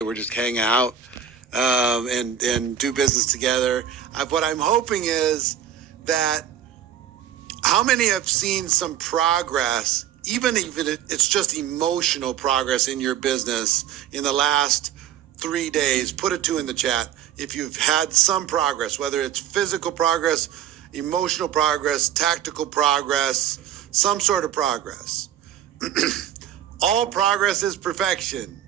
We're just hang out and do business together. What I'm hoping is that how many have seen some progress, even if it's just emotional progress in your business in the last 3 days? Put a 2 in the chat if you've had some progress, whether it's physical progress, emotional progress, tactical progress, some sort of progress. All progress is perfection.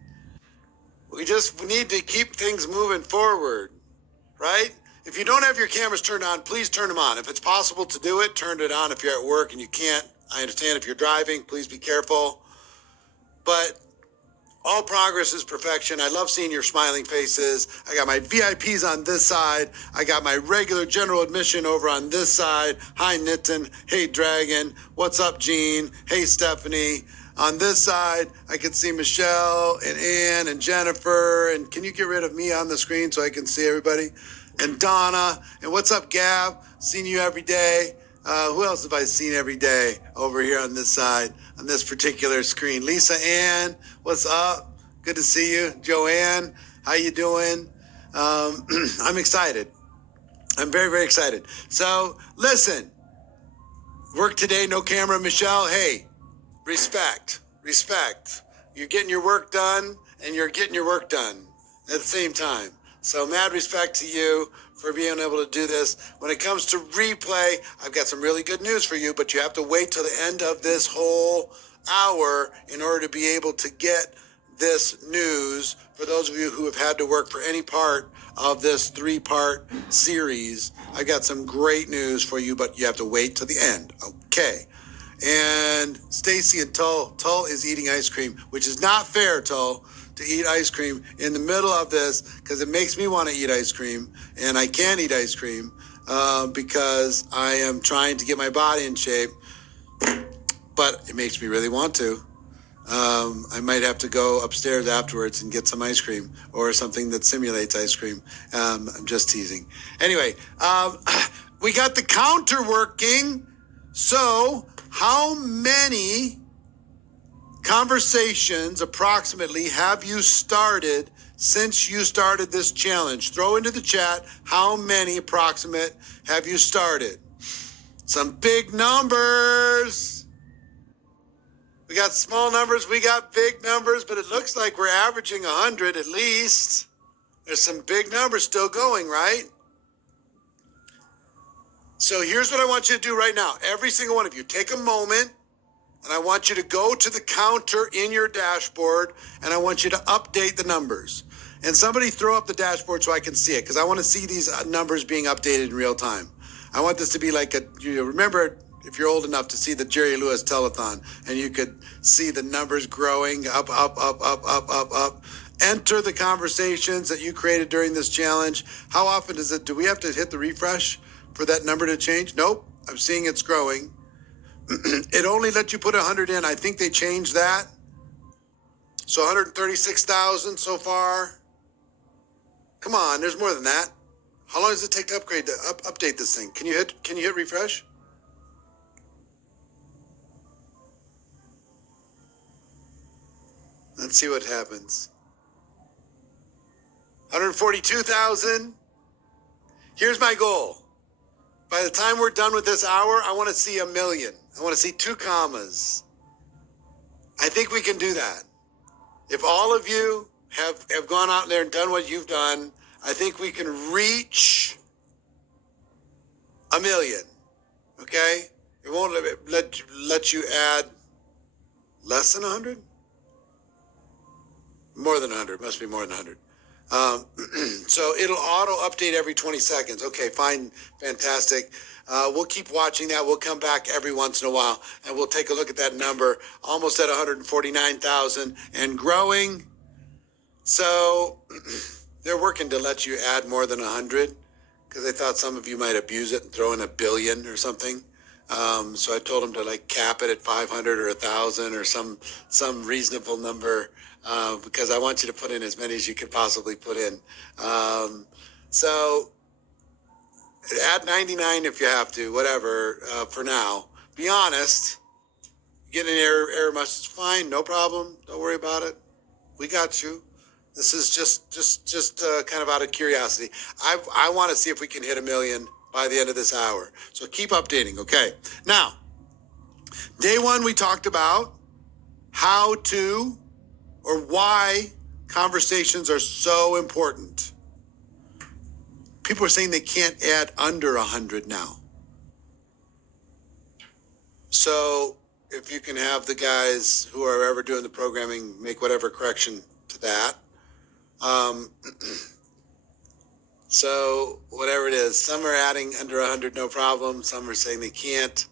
We just need to keep things moving forward, right? If you don't have your cameras turned on, please turn them on. If it's possible to do it, turn it on. If you're at work and you can't, I understand. If you're driving, please be careful. But all progress is perfection. I love seeing your smiling faces. I got my VIPs on this side. I got my regular general admission over on this side. Hi, Nitin. Hey, Dragon. What's up, Gene? Hey, Stephanie. On this side, I can see Michelle and Ann and Jennifer. And can you get rid of me on the screen so I can see everybody? And Donna. And what's up, Gab? Seen you every day. Who else have I seen every day over here on this side, on this particular screen? Lisa Ann, what's up? Good to see you. Joanne, how you doing? I'm excited. I'm very, very excited. So listen, work today, no camera. Michelle, hey, respect. You're getting your work done and you're getting your work done at the same time. So mad respect to you for being able to do this. When it comes to replay, I've got some really good news for you, but you have to wait till the end of this whole hour in order to be able to get this news. For those of you who have had to work for any part of this 3-part series, I got some great news for you, but you have to wait till the end. Okay. And Stacy and Tull is eating ice cream, which is not fair, Tull, to eat ice cream in the middle of this, because it makes me want to eat ice cream, and I can't eat ice cream because I am trying to get my body in shape, but it makes me really want to. I might have to go upstairs afterwards and get some ice cream or something that simulates ice cream. I'm just teasing. Anyway, we got the counter working. So how many conversations approximately have you started since you started this challenge? Throw into the chat, how many approximate have you started? Some big numbers. We got small numbers, we got big numbers, but it looks like we're averaging 100 at least. There's some big numbers still going, right? So here's what I want you to do right now. Every single one of you, take a moment, and I want you to go to the counter in your dashboard, and I want you to update the numbers. And somebody throw up the dashboard so I can see it, because I want to see these numbers being updated in real time. I want this to be like you remember, if you're old enough to see the Jerry Lewis telethon, and you could see the numbers growing up. Enter the conversations that you created during this challenge. How often do we have to hit the refresh for that number to change? Nope, I'm seeing it's growing. It only lets you put 100 in. I think they changed that. So 136,000 so far. Come on, there's more than that. How long does it take to update this thing? Can you hit refresh? Let's see what happens. 142,000. Here's my goal. By the time we're done with this hour, I want to see 1 million. I want to see 2 commas. I think we can do that. If all of you have gone out there and done what you've done, I think we can reach 1 million. Okay? It won't let you add less than 100? More than 100. Must be more than 100. So it'll auto update every 20 seconds. Okay, fine, fantastic. We'll keep watching that. We'll come back every once in a while and we'll take a look at that number, almost at 149,000 and growing. So they're working to let you add more than 100 because they thought some of you might abuse it and throw in 1 billion or something. So I told them to cap it at 500 or 1,000 or some reasonable number. Because I want you to put in as many as you could possibly put in. So add 99 if you have to, whatever, for now. Be honest. Get an error message, fine, no problem. Don't worry about it. We got you. This is just kind of out of curiosity. I want to see if we can hit 1 million by the end of this hour. So keep updating. Okay. Now, day one, we talked about how to or why conversations are so important. People are saying they can't add under 100 now. So if you can have the guys who are ever doing the programming make whatever correction to that. So whatever it is, some are adding under 100, no problem. Some are saying they can't,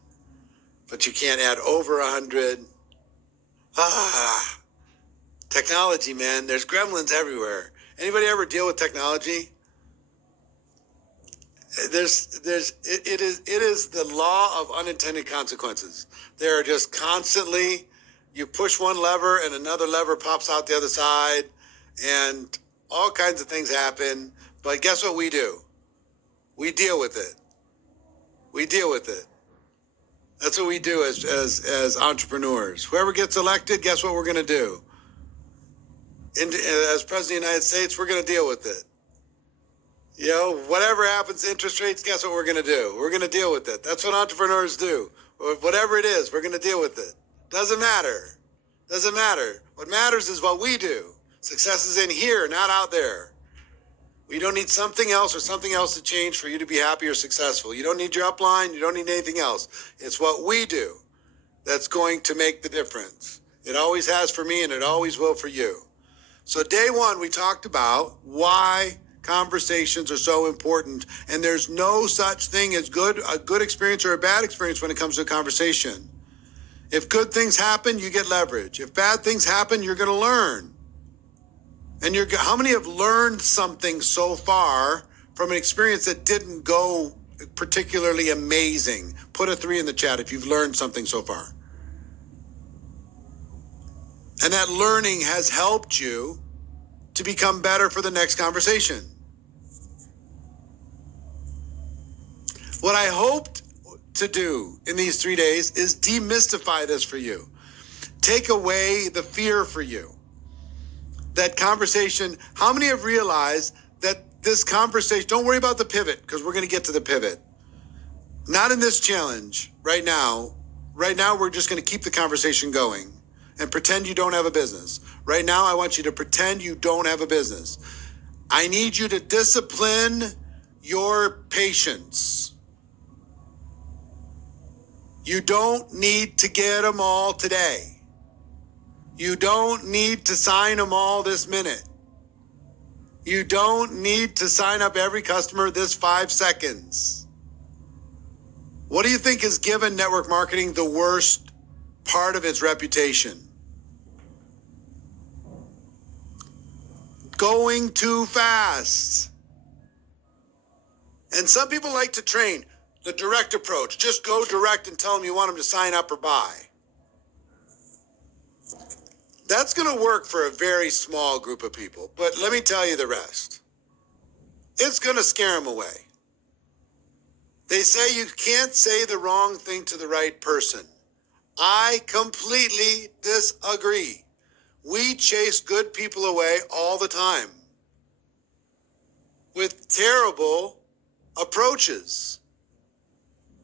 but you can't add over 100. Technology, man. There's gremlins everywhere. Anybody ever deal with technology? It is the law of unintended consequences. There are just constantly, you push one lever and another lever pops out the other side, and all kinds of things happen. But guess what we do? We deal with it. We deal with it. That's what we do as entrepreneurs. Whoever gets elected, guess what we're going to do? As President of the United States, we're going to deal with it. You know, whatever happens, interest rates, guess what we're going to do? We're going to deal with it. That's what entrepreneurs do. Whatever it is, we're going to deal with it. Doesn't matter. Doesn't matter. What matters is what we do. Success is in here, not out there. We don't need something else or something else to change for you to be happy or successful. You don't need your upline. You don't need anything else. It's what we do that's going to make the difference. It always has for me, and it always will for you. So day one, we talked about why conversations are so important, and there's no such thing as a good experience or a bad experience when it comes to a conversation. If good things happen, you get leverage. If bad things happen, you're going to learn. And how many have learned something so far from an experience that didn't go particularly amazing? Put a 3 in the chat if you've learned something so far. And that learning has helped you to become better for the next conversation. What I hoped to do in these 3 days is demystify this for you. Take away the fear for you. That conversation, how many have realized that this conversation, don't worry about the pivot, because we're going to get to the pivot. Not in this challenge right now. Right now, we're just going to keep the conversation going and pretend you don't have a business. Right now, I want you to pretend you don't have a business. I need you to discipline your patience. You don't need to get them all today. You don't need to sign them all this minute. You don't need to sign up every customer this 5 seconds. What do you think has given network marketing the worst part of its reputation? Going too fast. And some people like to train the direct approach. Just go direct and tell them you want them to sign up or buy. That's going to work for a very small group of people, but let me tell you the rest. It's going to scare them away. They say you can't say the wrong thing to the right person. I completely disagree. We chase good people away all the time with terrible approaches.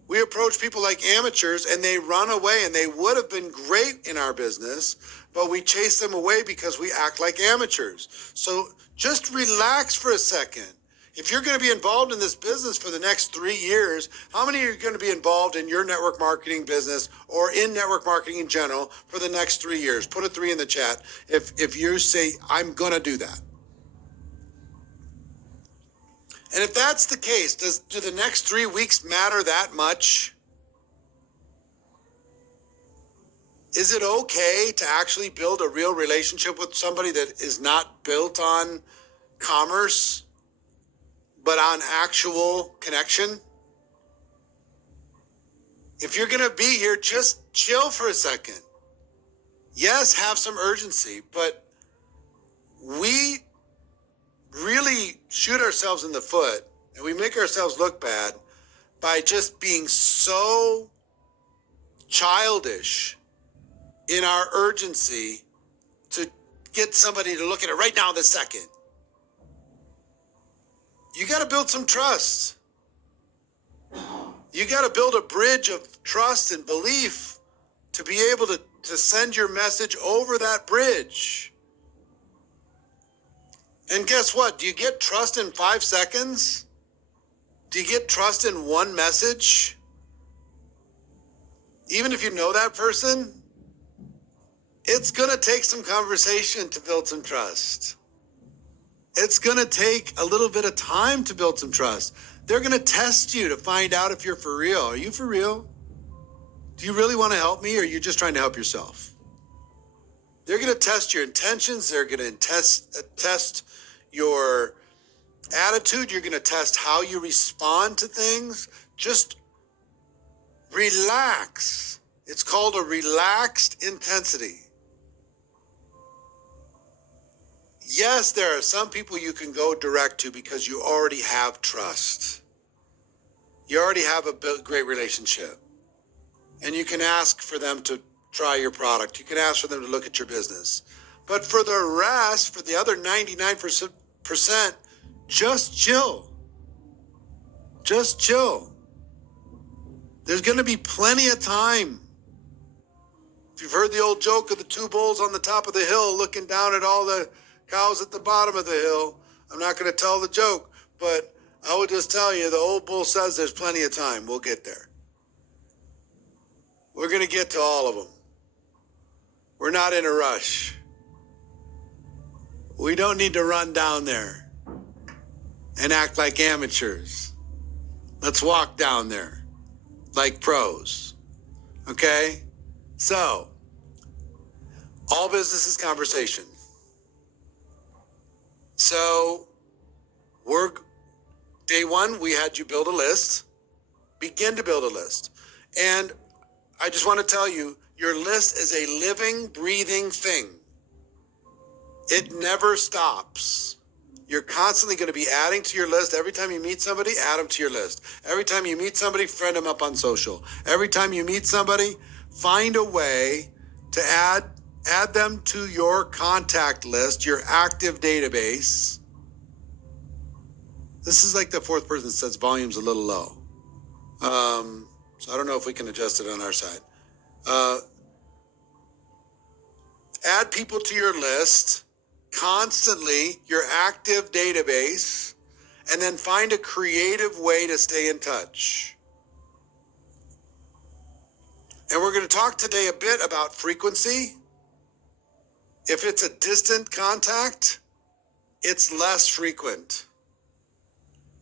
We approach people like amateurs and they run away, and they would have been great in our business, but we chase them away because we act like amateurs. So just relax for a second. If you're going to be involved in this business for the next 3 years, how many are going to be involved in your network marketing business or in network marketing in general for the next 3 years? Put a 3 in the chat if you say, I'm going to do that. And if that's the case, do the next 3 weeks matter that much? Is it okay to actually build a real relationship with somebody that is not built on commerce, but on actual connection? If you're going to be here, just chill for a second. Yes, have some urgency, but we really shoot ourselves in the foot and we make ourselves look bad by just being so childish in our urgency to get somebody to look at it right now this second. You got to build some trust. You got to build a bridge of trust and belief to be able to send your message over that bridge. And guess what? Do you get trust in 5 seconds? Do you get trust in one message? Even if you know that person, it's going to take some conversation to build some trust. It's going to take a little bit of time to build some trust. They're going to test you to find out if you're for real. Are you for real? Do you really want to help me, or are you just trying to help yourself? They're going to test your intentions. They're going to test your attitude. You're going to test how you respond to things. Just relax. It's called a relaxed intensity. Yes, there are some people you can go direct to because you already have trust. You already have a great relationship. And you can ask for them to try your product. You can ask for them to look at your business. But for the rest, for the other 99%, just chill. Just chill. There's going to be plenty of time. If you've heard the old joke of the 2 bulls on the top of the hill looking down at all the cows at the bottom of the hill, I'm not going to tell the joke, but I would just tell you the old bull says there's plenty of time. We'll get there. We're going to get to all of them. We're not in a rush. We don't need to run down there and act like amateurs. Let's walk down there like pros. Okay? So, all business is conversation. So, day 1, we had you build a list. Begin to build a list. And I just want to tell you, your list is a living, breathing thing. It never stops. You're constantly going to be adding to your list. Every time you meet somebody, add them to your list. Every time you meet somebody, friend them up on social. Every time you meet somebody, find a way to add them to your contact list, your active database. This is like the 4th person that says volume's a little low. So I don't know if we can adjust it on our side. Add people to your list constantly, your active database, and then find a creative way to stay in touch. And we're going to talk today a bit about frequency. If it's a distant contact, it's less frequent.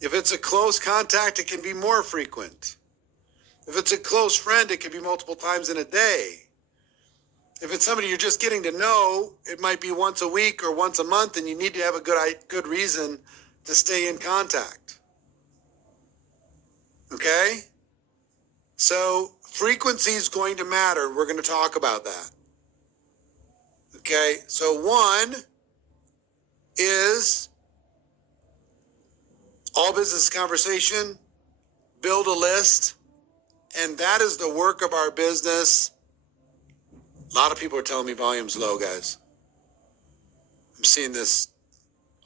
If it's a close contact, it can be more frequent. If it's a close friend, it can be multiple times in a day. If it's somebody you're just getting to know, it might be once a week or once a month, and you need to have a good reason to stay in contact. Okay? So frequency is going to matter. We're going to talk about that. Okay? So 1 is all business conversation, build a list, and that is the work of our business. A lot of people are telling me volume's low, guys. I'm seeing this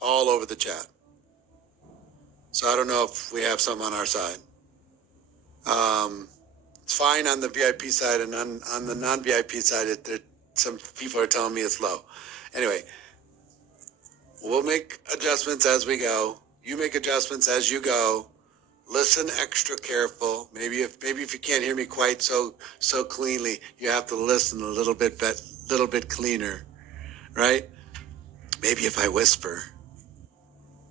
all over the chat. So I don't know if we have some on our side. It's fine on the VIP side, and on the non-VIP side, some people are telling me it's low. Anyway, we'll make adjustments as we go. You make adjustments as you go. Listen extra careful. Maybe if you can't hear me quite so cleanly, you have to listen a little bit cleaner, right? Maybe if I whisper,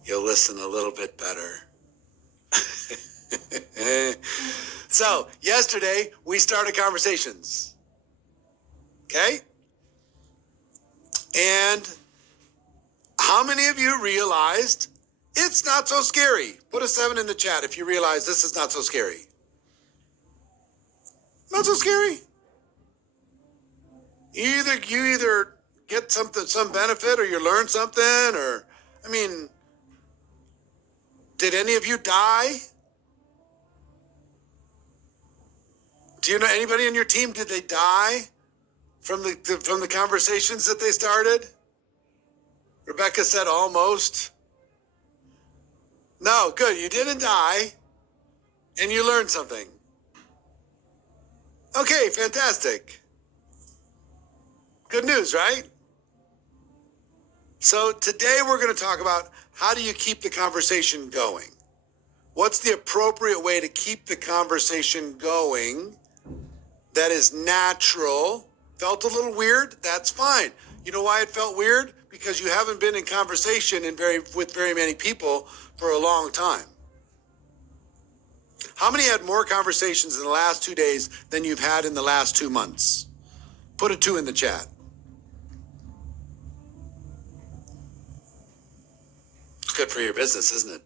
you'll listen a little bit better. So yesterday we started conversations. Okay? And how many of you realized it's not so scary? Put a 7 in the chat if you realize this is not so scary. Not so scary. You either get some benefit, or you learn something, or, I mean, did any of you die? Do you know anybody on your team, did they die from the conversations that they started? Rebecca said almost. No, good. You didn't die, and you learned something. Okay, fantastic. Good news, right? So today we're going to talk about how do you keep the conversation going? What's the appropriate way to keep the conversation going that is natural? Felt a little weird? That's fine. You know why it felt weird? Because you haven't been in conversation with very many people for a long time. How many had more conversations in the last 2 days than you've had in the last 2 months? Put a 2 in the chat. It's good for your business, isn't it?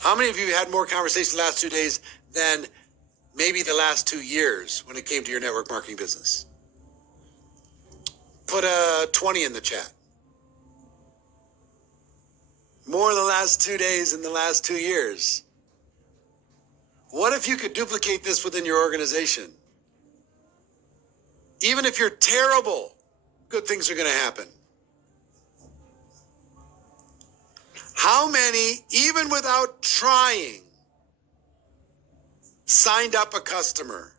How many of you had more conversations the last 2 days than maybe the last 2 years when it came to your network marketing business? Put a 20 in the chat. More in the last 2 days than the last 2 years. What if you could duplicate this within your organization? Even if you're terrible, good things are going to happen. How many, even without trying, signed up a customer?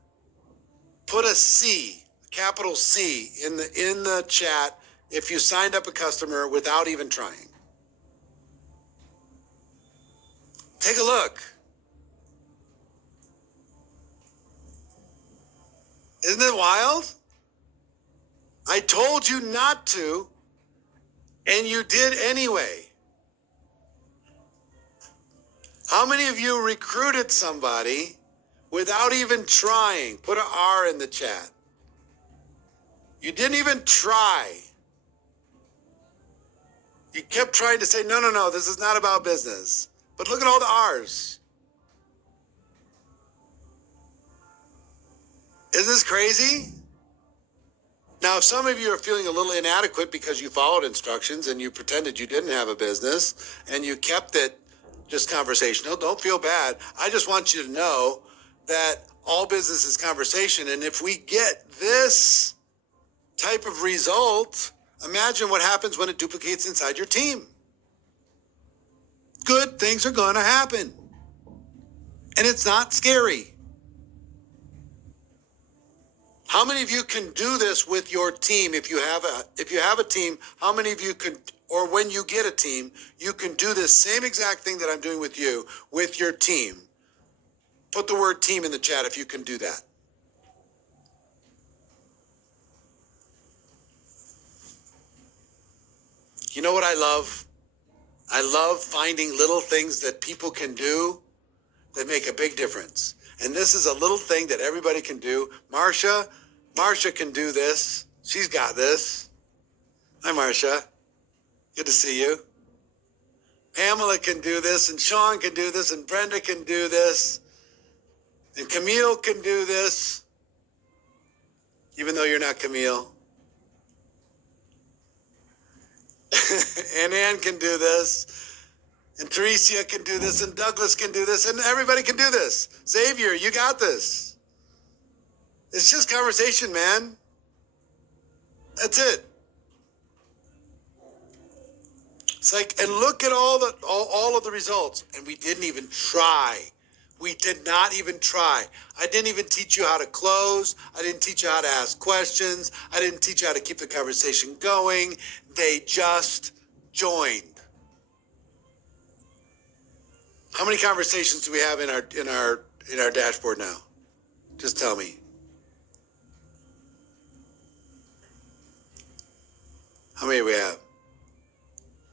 Put a C, capital C, in the chat if you signed up a customer without even trying. Take a look. Isn't it wild? I told you not to, and you did anyway. How many of you recruited somebody without even trying? Put an R in the chat. You didn't even try. You kept trying to say, no, this is not about business. But look at all the R's. Isn't this crazy? Now, if some of you are feeling a little inadequate because you followed instructions and you pretended you didn't have a business and you kept it just conversational, don't feel bad. I just want you to know that all business is conversation. And if we get this type of result, imagine what happens when it duplicates inside your team. Good things are going to happen. And it's not scary. How many of you can do this with your team? If you have a team, how many of you can, or when you get a team, you can do this same exact thing that I'm doing with you, with your team? Put the word team in the chat if you can do that. You know what I love? I love finding little things that people can do that make a big difference. And this is a little thing that everybody can do. Marcia can do this. She's got this. Hi, Marcia. Good to see you. Pamela can do this, and Sean can do this, and Brenda can do this, and Camille can do this, even though you're not Camille. And Ann can do this, and Teresia can do this, and Douglas can do this, and everybody can do this. Xavier, you got this. It's just conversation, man. That's it. It's like, and look at all of the results, and we didn't even try. We did not even try. I didn't even teach you how to close. I didn't teach you how to ask questions. I didn't teach you how to keep the conversation going. They just joined. How many conversations do we have in our dashboard now? Just tell me. How many do we have?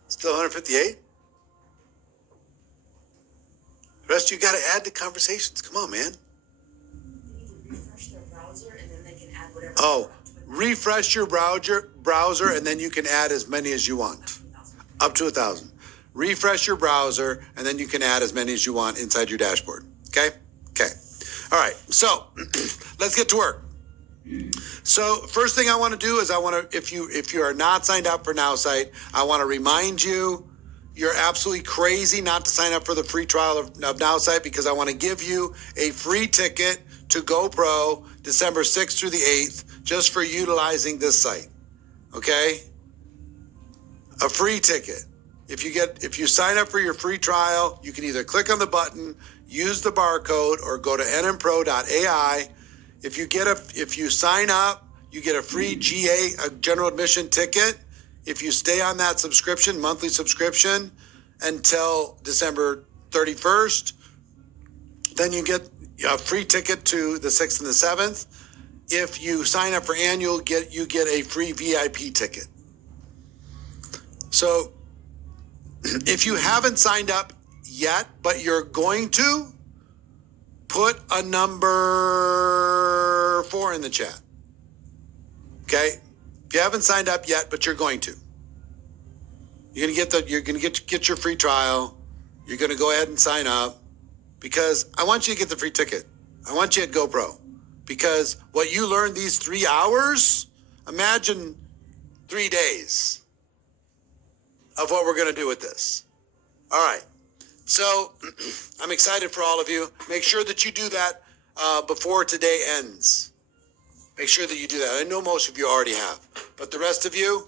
Still 158? The rest of you got to add the conversations. Come on, man. Refresh their browser and then they can add whatever. Oh, refresh your browser and then you can add as many as you want. Up to 1,000. Refresh your browser and then you can add as many as you want inside your dashboard. Okay? Okay. All right. So let's get to work. So first thing I want to do is if you are not signed up for NowSite, I want to remind you, you're absolutely crazy not to sign up for the free trial of NowSite, because I want to give you a free ticket to GoPro December 6th through the 8th just for utilizing this site. Okay? a free ticket. If you sign up for your free trial, you can either click on the button, use the barcode, or go to nmpro.ai. If you sign up, you get a free a general admission ticket. If you stay on that subscription, monthly subscription, until December 31st, then you get a free ticket to the 6th and the 7th. If you sign up for annual, you get a free VIP ticket. So if you haven't signed up yet, but you're going to, put a number 4 in the chat. Okay? If you haven't signed up yet, but you're going to. You're gonna get your free trial. You're gonna go ahead and sign up because I want you to get the free ticket. I want you at GoPro because what you learned these 3 hours, imagine 3 days of what we're gonna do with this. All right. So I'm excited for all of you. Make sure that you do that before today ends. Make sure that you do that. I know most of you already have, but the rest of you,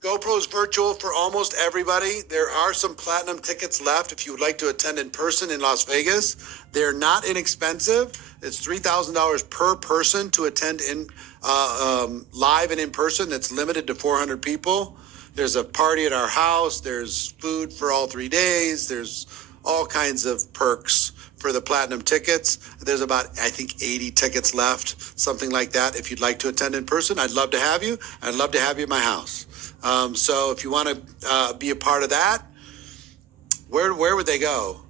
GoPro's virtual for almost everybody. There are some platinum tickets left if you would like to attend in person in Las Vegas. They're not inexpensive. It's $3,000 per person to attend in live and in person. It's limited to 400 people. There's a party at our house. There's food for all 3 days. There's all kinds of perks for the platinum tickets. There's about, I think, 80 tickets left, something like that. If you'd like to attend in person, I'd love to have you. I'd love to have you at my house. So if you want to be a part of that, where would they go?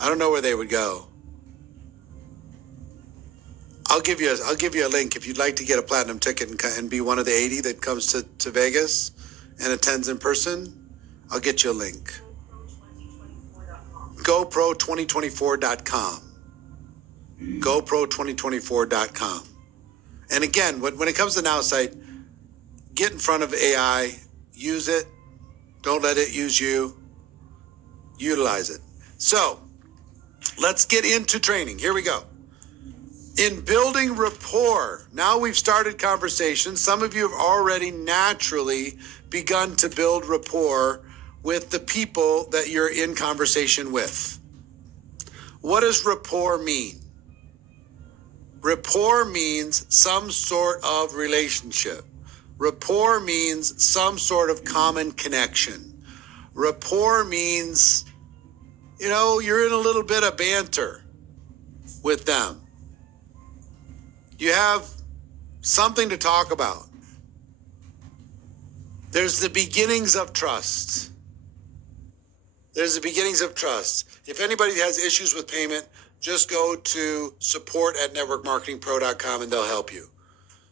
I don't know where they would go. I'll give you a link if you'd like to get a platinum ticket and be one of the 80 that comes to Vegas and attends in person. I'll get you a link. GoPro2024.com. GoPro2024.com. And again, when it comes to NowSite, get in front of AI, use it. Don't let it use you. Utilize it. So let's get into training. Here we go. In building rapport, now we've started conversations. Some of you have already naturally begun to build rapport with the people that you're in conversation with. What does rapport mean? Rapport means some sort of relationship. Rapport means some sort of common connection. Rapport means, you're in a little bit of banter with them. You have something to talk about. There's the beginnings of trust. There's the beginnings of trust. If anybody has issues with payment, just go to support@networkmarketingpro.com and they'll help you.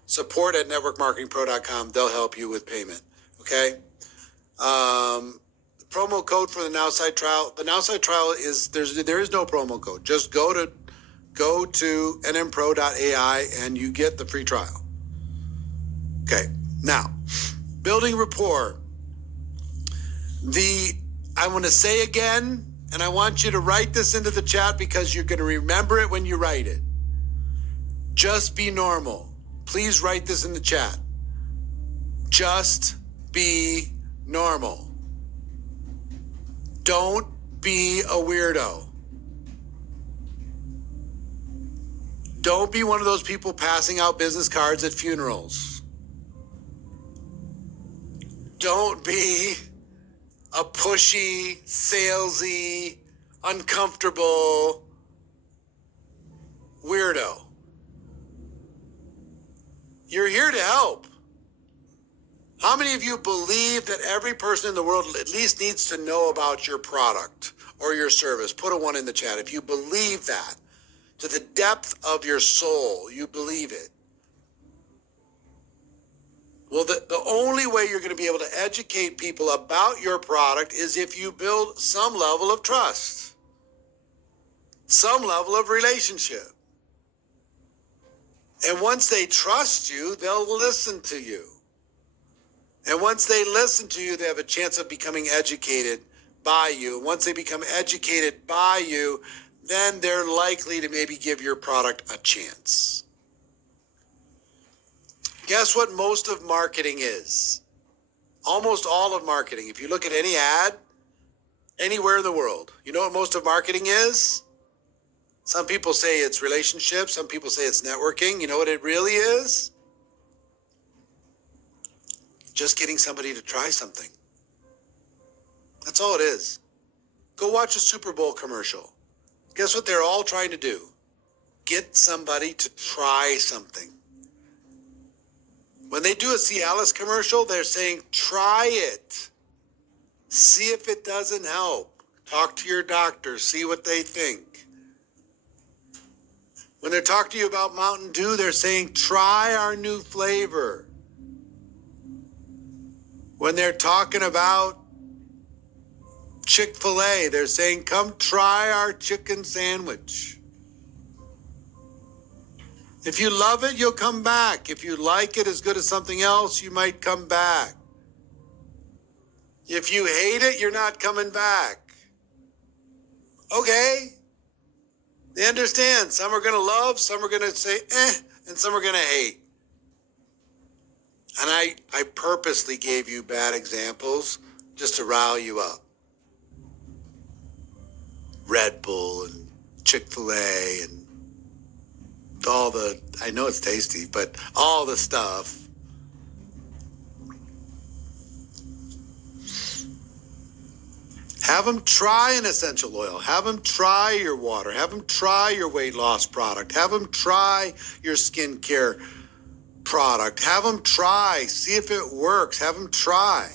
Support@networkmarketingpro.com, they'll help you with payment. Okay? The promo code for the NowSite trial. The NowSite trial there is no promo code. Just go to nmpro.ai and you get the free trial. Okay. Now, building rapport. I want to say again, and I want you to write this into the chat because you're going to remember it when you write it. Just be normal. Please write this in the chat. Just be normal. Don't be a weirdo. Don't be one of those people passing out business cards at funerals. Don't be a pushy, salesy, uncomfortable weirdo. You're here to help. How many of you believe that every person in the world at least needs to know about your product or your service? Put a 1 in the chat. If you believe that, to the depth of your soul, you believe it. Well, the only way you're going to be able to educate people about your product is if you build some level of trust, some level of relationship. And once they trust you, they'll listen to you. And once they listen to you, they have a chance of becoming educated by you. And once they become educated by you, then they're likely to maybe give your product a chance. Guess what most of marketing is? Almost all of marketing. If you look at any ad, anywhere in the world, you know what most of marketing is? Some people say it's relationships. Some people say it's networking. You know what it really is? Just getting somebody to try something. That's all it is. Go watch a Super Bowl commercial. Guess what they're all trying to do? Get somebody to try something. When they do a Cialis commercial, they're saying, try it. See if it doesn't help. Talk to your doctor. See what they think. When they're talking to you about Mountain Dew, they're saying, try our new flavor. When they're talking about Chick-fil-A, they're saying, come try our chicken sandwich. If you love it, you'll come back. If you like it as good as something else, you might come back. If you hate it, you're not coming back. Okay. They understand. Some are going to love, some are going to say, and some are going to hate. And I purposely gave you bad examples just to rile you up. Red Bull and Chick-fil-A and all the, I know it's tasty, but all the stuff. Have them try an essential oil. Have them try your water. Have them try your weight loss product. Have them try your skincare product. Have them try. See if it works. Have them try.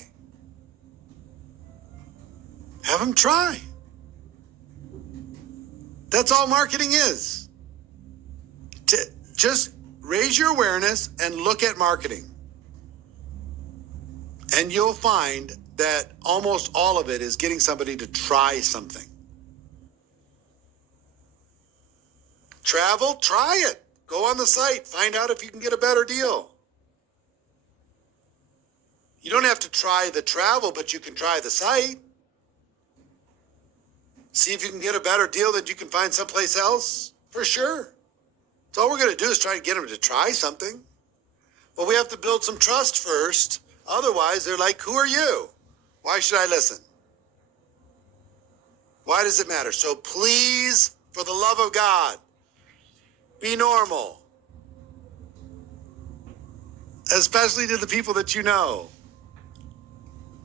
Have them try. That's all marketing is. To just raise your awareness and look at marketing. And you'll find that almost all of it is getting somebody to try something. Travel, try it. Go on the site, find out if you can get a better deal. You don't have to try the travel, but you can try the site. See if you can get a better deal than you can find someplace else, for sure. So all we're going to do is try to get them to try something. But we have to build some trust first. Otherwise, they're like, who are you? Why should I listen? Why does it matter? So please, for the love of God, be normal. Especially to the people that you know.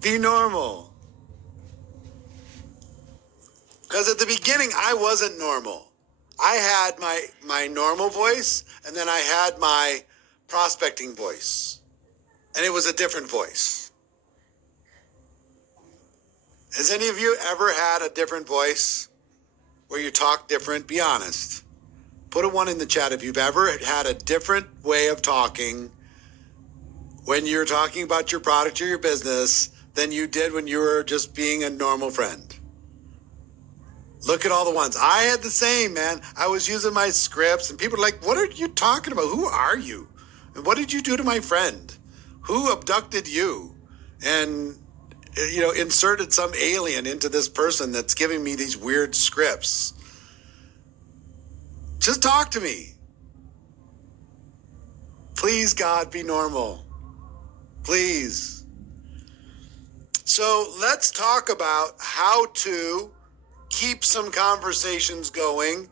Be normal. Because at the beginning, I wasn't normal. I had my normal voice, and then I had my prospecting voice. And it was a different voice. Has any of you ever had a different voice where you talk different? Be honest. Put a 1 in the chat if you've ever had a different way of talking when you're talking about your product or your business than you did when you were just being a normal friend. Look at all the ones. I had the same, man. I was using my scripts and people are like, what are you talking about? Who are you? And what did you do to my friend? Who abducted you? And, inserted some alien into this person that's giving me these weird scripts. Just talk to me. Please, God, be normal. Please. So let's talk about how to keep some conversations going.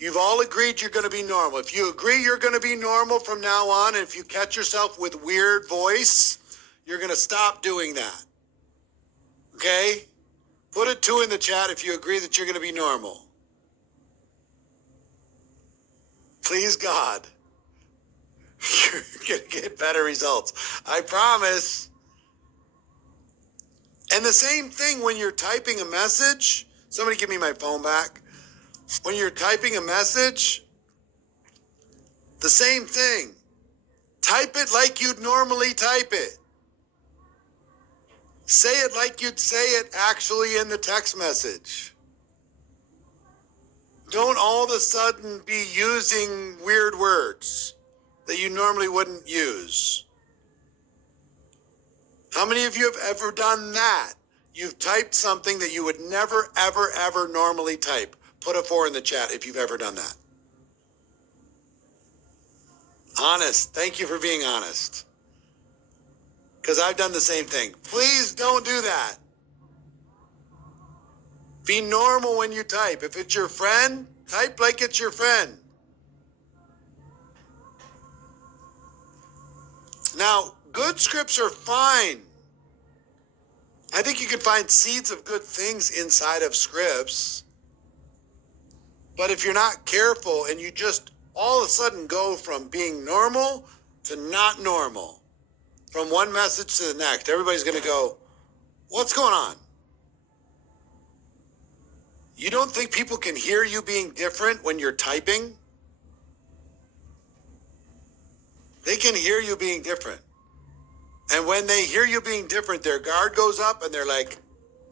You've all agreed you're going to be normal. If you agree you're going to be normal from now on, and if you catch yourself with weird voice, you're going to stop doing that. Okay? Put a 2 in the chat if you agree that you're going to be normal. Please, God, you're going to get better results. I promise. And the same thing when you're typing a message. Somebody give me my phone back. When you're typing a message, the same thing. Type it like you'd normally type it. Say it like you'd say it actually in the text message. Don't all of a sudden be using weird words that you normally wouldn't use. How many of you have ever done that? You've typed something that you would never, ever, ever normally type. Put a 4 in the chat if you've ever done that. Honest. Thank you for being honest. because I've done the same thing. Please don't do that. Be normal when you type. If it's your friend, type like it's your friend. Now, good scripts are fine. I think you can find seeds of good things inside of scripts. But if you're not careful and you just all of a sudden go from being normal to not normal, from one message to the next, everybody's going to go, what's going on? You don't think people can hear you being different when you're typing? They can hear you being different. And when they hear you being different, their guard goes up and they're like,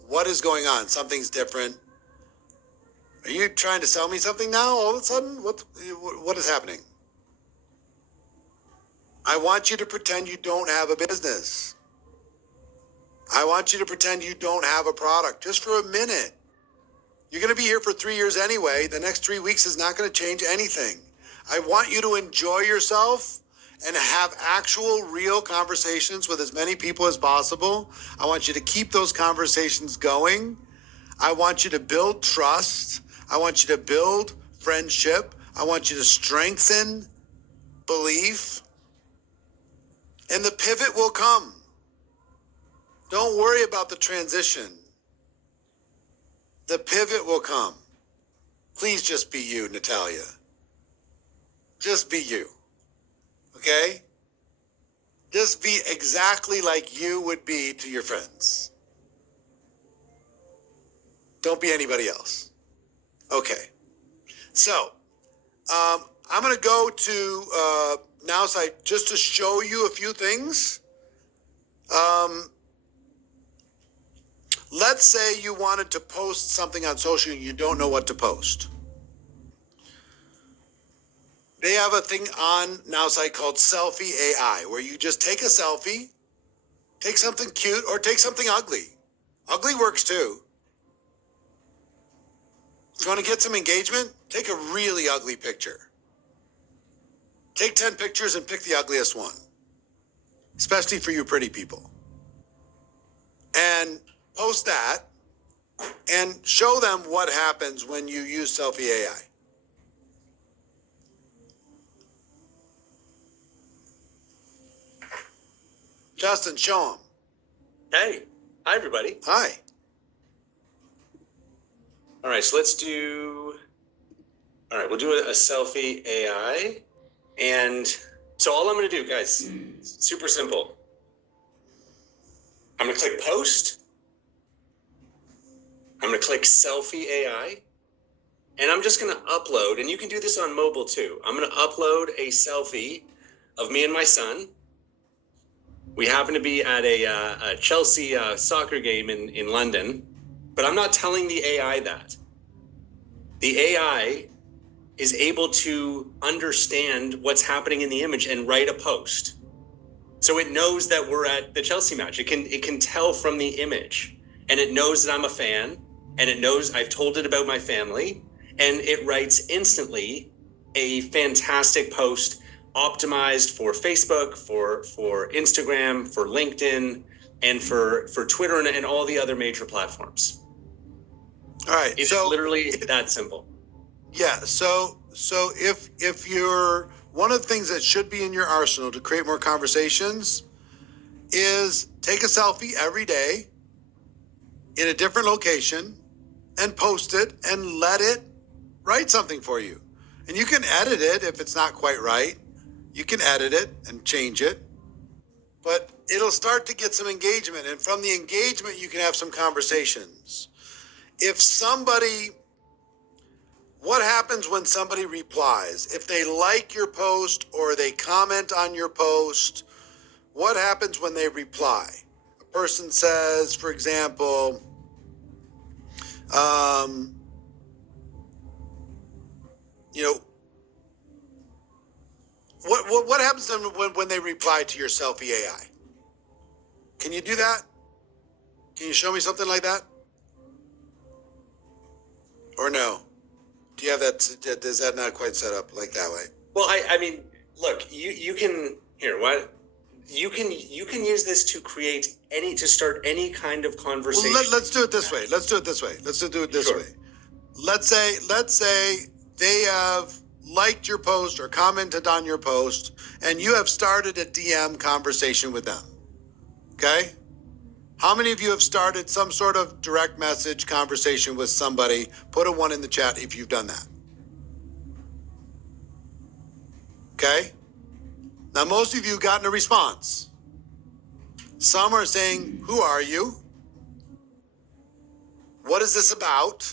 what is going on? Something's different. Are you trying to sell me something now all of a sudden? What is happening? I want you to pretend you don't have a business. I want you to pretend you don't have a product just for a minute. You're going to be here for 3 years anyway. The next 3 weeks is not going to change anything. I want you to enjoy yourself and have actual real conversations with as many people as possible. I want you to keep those conversations going. I want you to build trust. I want you to build friendship. I want you to strengthen belief. And the pivot will come. Don't worry about the transition. The pivot will come. Please just be you, Natalia. Just be you. Okay? Just be exactly like you would be to your friends. Don't be anybody else. Okay. So, I'm going to go to Now Site just to show you a few things. Let's say you wanted to post something on social and you don't know what to post. They have a thing on Now Site called Selfie AI, where you just take a selfie, take something cute, or take something ugly. Ugly works too. If you want to get some engagement, take a really ugly picture. Take 10 pictures and pick the ugliest one, especially for you pretty people. And post that and show them what happens when you use Selfie AI. Justin, show them. Hey, hi everybody. Hi. All right, so we'll do a selfie AI. And so all I'm gonna do, guys, super simple. I'm gonna click post. I'm gonna click selfie AI. And I'm just gonna upload, and you can do this on mobile too. I'm gonna upload a selfie of me and my son. We happen to be at a Chelsea soccer game in London, but I'm not telling the AI that. The AI is able to understand what's happening in the image and write a post. So it knows that we're at the Chelsea match. It can tell from the image, and it knows that I'm a fan, and it knows I've told it about my family, and it writes instantly a fantastic post optimized for Facebook, for Instagram, for LinkedIn, and for Twitter and all the other major platforms. All right. It's so literally that simple. Yeah. So if you're one of the things that should be in your arsenal to create more conversations is take a selfie every day in a different location and post it and let it write something for you. And you can edit it if it's not quite right. You can edit it and change it, but it'll start to get some engagement. And from the engagement, you can have some conversations. What happens when somebody replies? If they like your post or they comment on your post, what happens when they reply? A person says, for example, what happens to them when they reply to your Selfie AI? Can you do that? Can you show me something like that? Or no? Do you have that? Is that not quite set up like that way? Well, I mean, look, you can here. What? you can use this to start any kind of conversation. Well, let's do it this way. Let's do it this way. Sure. Way. Let's say they have liked your post or commented on your post, and you have started a DM conversation with them. Okay? How many of you have started some sort of direct message conversation with somebody? Put a 1 in the chat if you've done that. Okay? Now, most of you have gotten a response. Some are saying, "Who are you? What is this about?"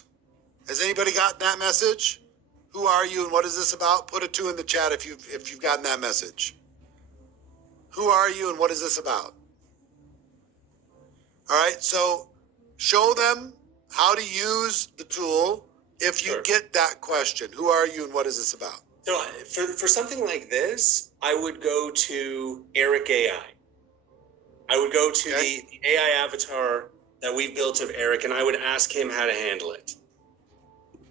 Has anybody gotten that message? Who are you and what is this about? Put a 2 in the chat if you've gotten that message. Who are you and what is this about? All right, so show them how to use the tool if you Sure. get that question. Who are you and what is this about? So for something like this, I would go to Eric AI. I would go to Okay. the AI avatar that we've built of Eric, and I would ask him how to handle it.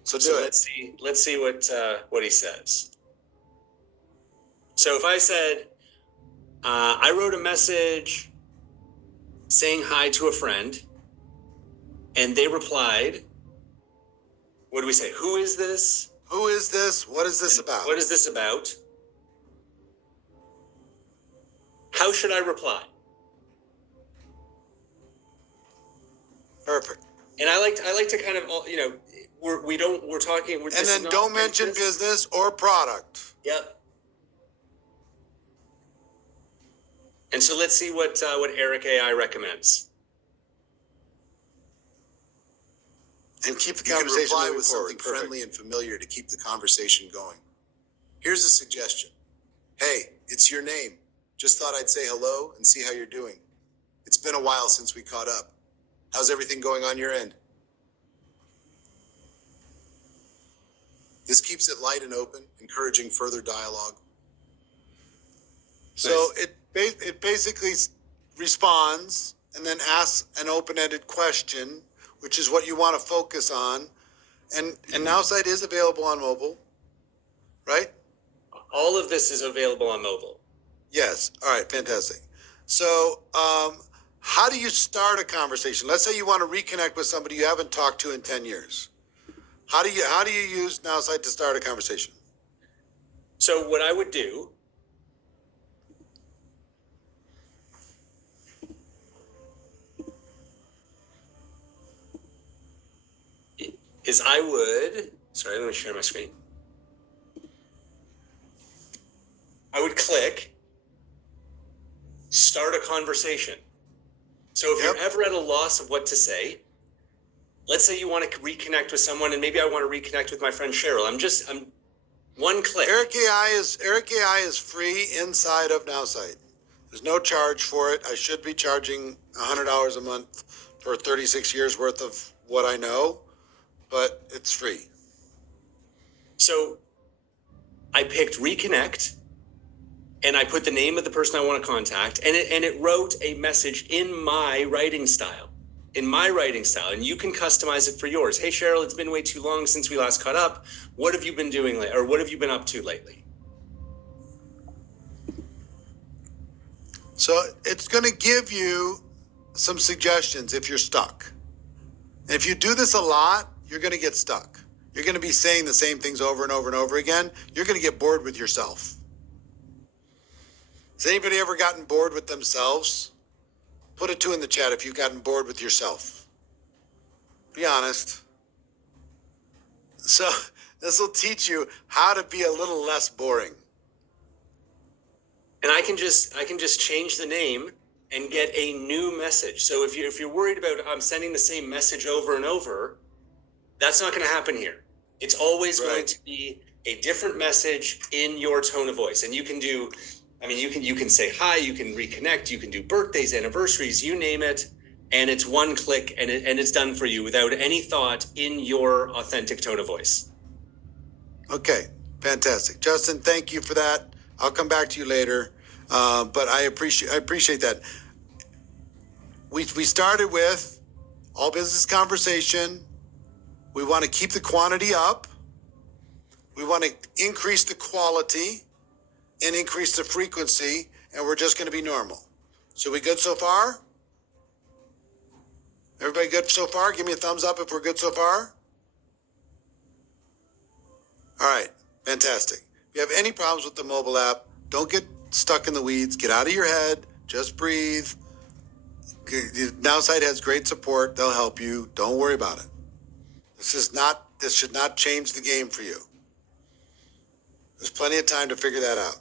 So So do it. let's see what he says. So if I said, I wrote a message saying hi to a friend, and they replied, what do we say? Who is this? Who is this? What is this about? What is this about? How should I reply? Perfect. And I like to kind of, we're talking. And then don't mention business or product. Yep. And so let's see what Eric AI recommends. And keep the You can conversation reply moving with forward. something Perfect. friendly and familiar to keep the conversation going. Here's a suggestion. Hey, it's your name. Just thought I'd say hello and see how you're doing. It's been a while since we caught up. How's everything going on your end? This keeps it light and open, encouraging further dialogue. So it basically responds and then asks an open-ended question, which is what you want to focus on. And NowSite is available on mobile, right? All of this is available on mobile. Yes. All right. Fantastic. So, how do you start a conversation? Let's say you want to reconnect with somebody you haven't talked to in 10 years. How do you use NowSite to start a conversation? So what I would do is let me share my screen. I would click start a conversation. So if you're ever at a loss of what to say, let's say you want to reconnect with someone, and maybe I want to reconnect with my friend Cheryl. I'm one click. Eric AI is free inside of NowSite. There's no charge for it. I should be charging $100 a month for 36 years worth of what I know, but it's free. So I picked reconnect, and I put the name of the person I want to contact, and it wrote a message in my writing style. And you can customize it for yours. Hey Cheryl, it's been way too long since we last caught up. What have you been doing lately, or what have you been up to lately? So it's going to give you some suggestions if you're stuck. And if you do this a lot, you're going to get stuck. You're going to be saying the same things over and over and over again. You're going to get bored with yourself. Has anybody ever gotten bored with themselves? Put a 2 in the chat if you've gotten bored with yourself. Be honest. So this will teach you how to be a little less boring. And I can just change the name and get a new message. So if you're worried about I'm sending the same message over and over, that's not going to happen here. It's always going to be a different message in your tone of voice. And you can do, you can say hi, you can reconnect, you can do birthdays, anniversaries, you name it, and it's one click and it's done for you without any thought in your authentic tone of voice. Okay, fantastic. Justin, thank you for that. I'll come back to you later, but I appreciate that. We started with all business conversation. We want to keep the quantity up. We want to increase the quality and increase the frequency. and we're just going to be normal. So we good so far? Everybody good so far? Give me a thumbs up if we're good so far. All right, fantastic. If you have any problems with the mobile app, don't get stuck in the weeds. Get out of your head. Just breathe. Nowside has great support. They'll help you. Don't worry about it. This should not change the game for you. There's plenty of time to figure that out.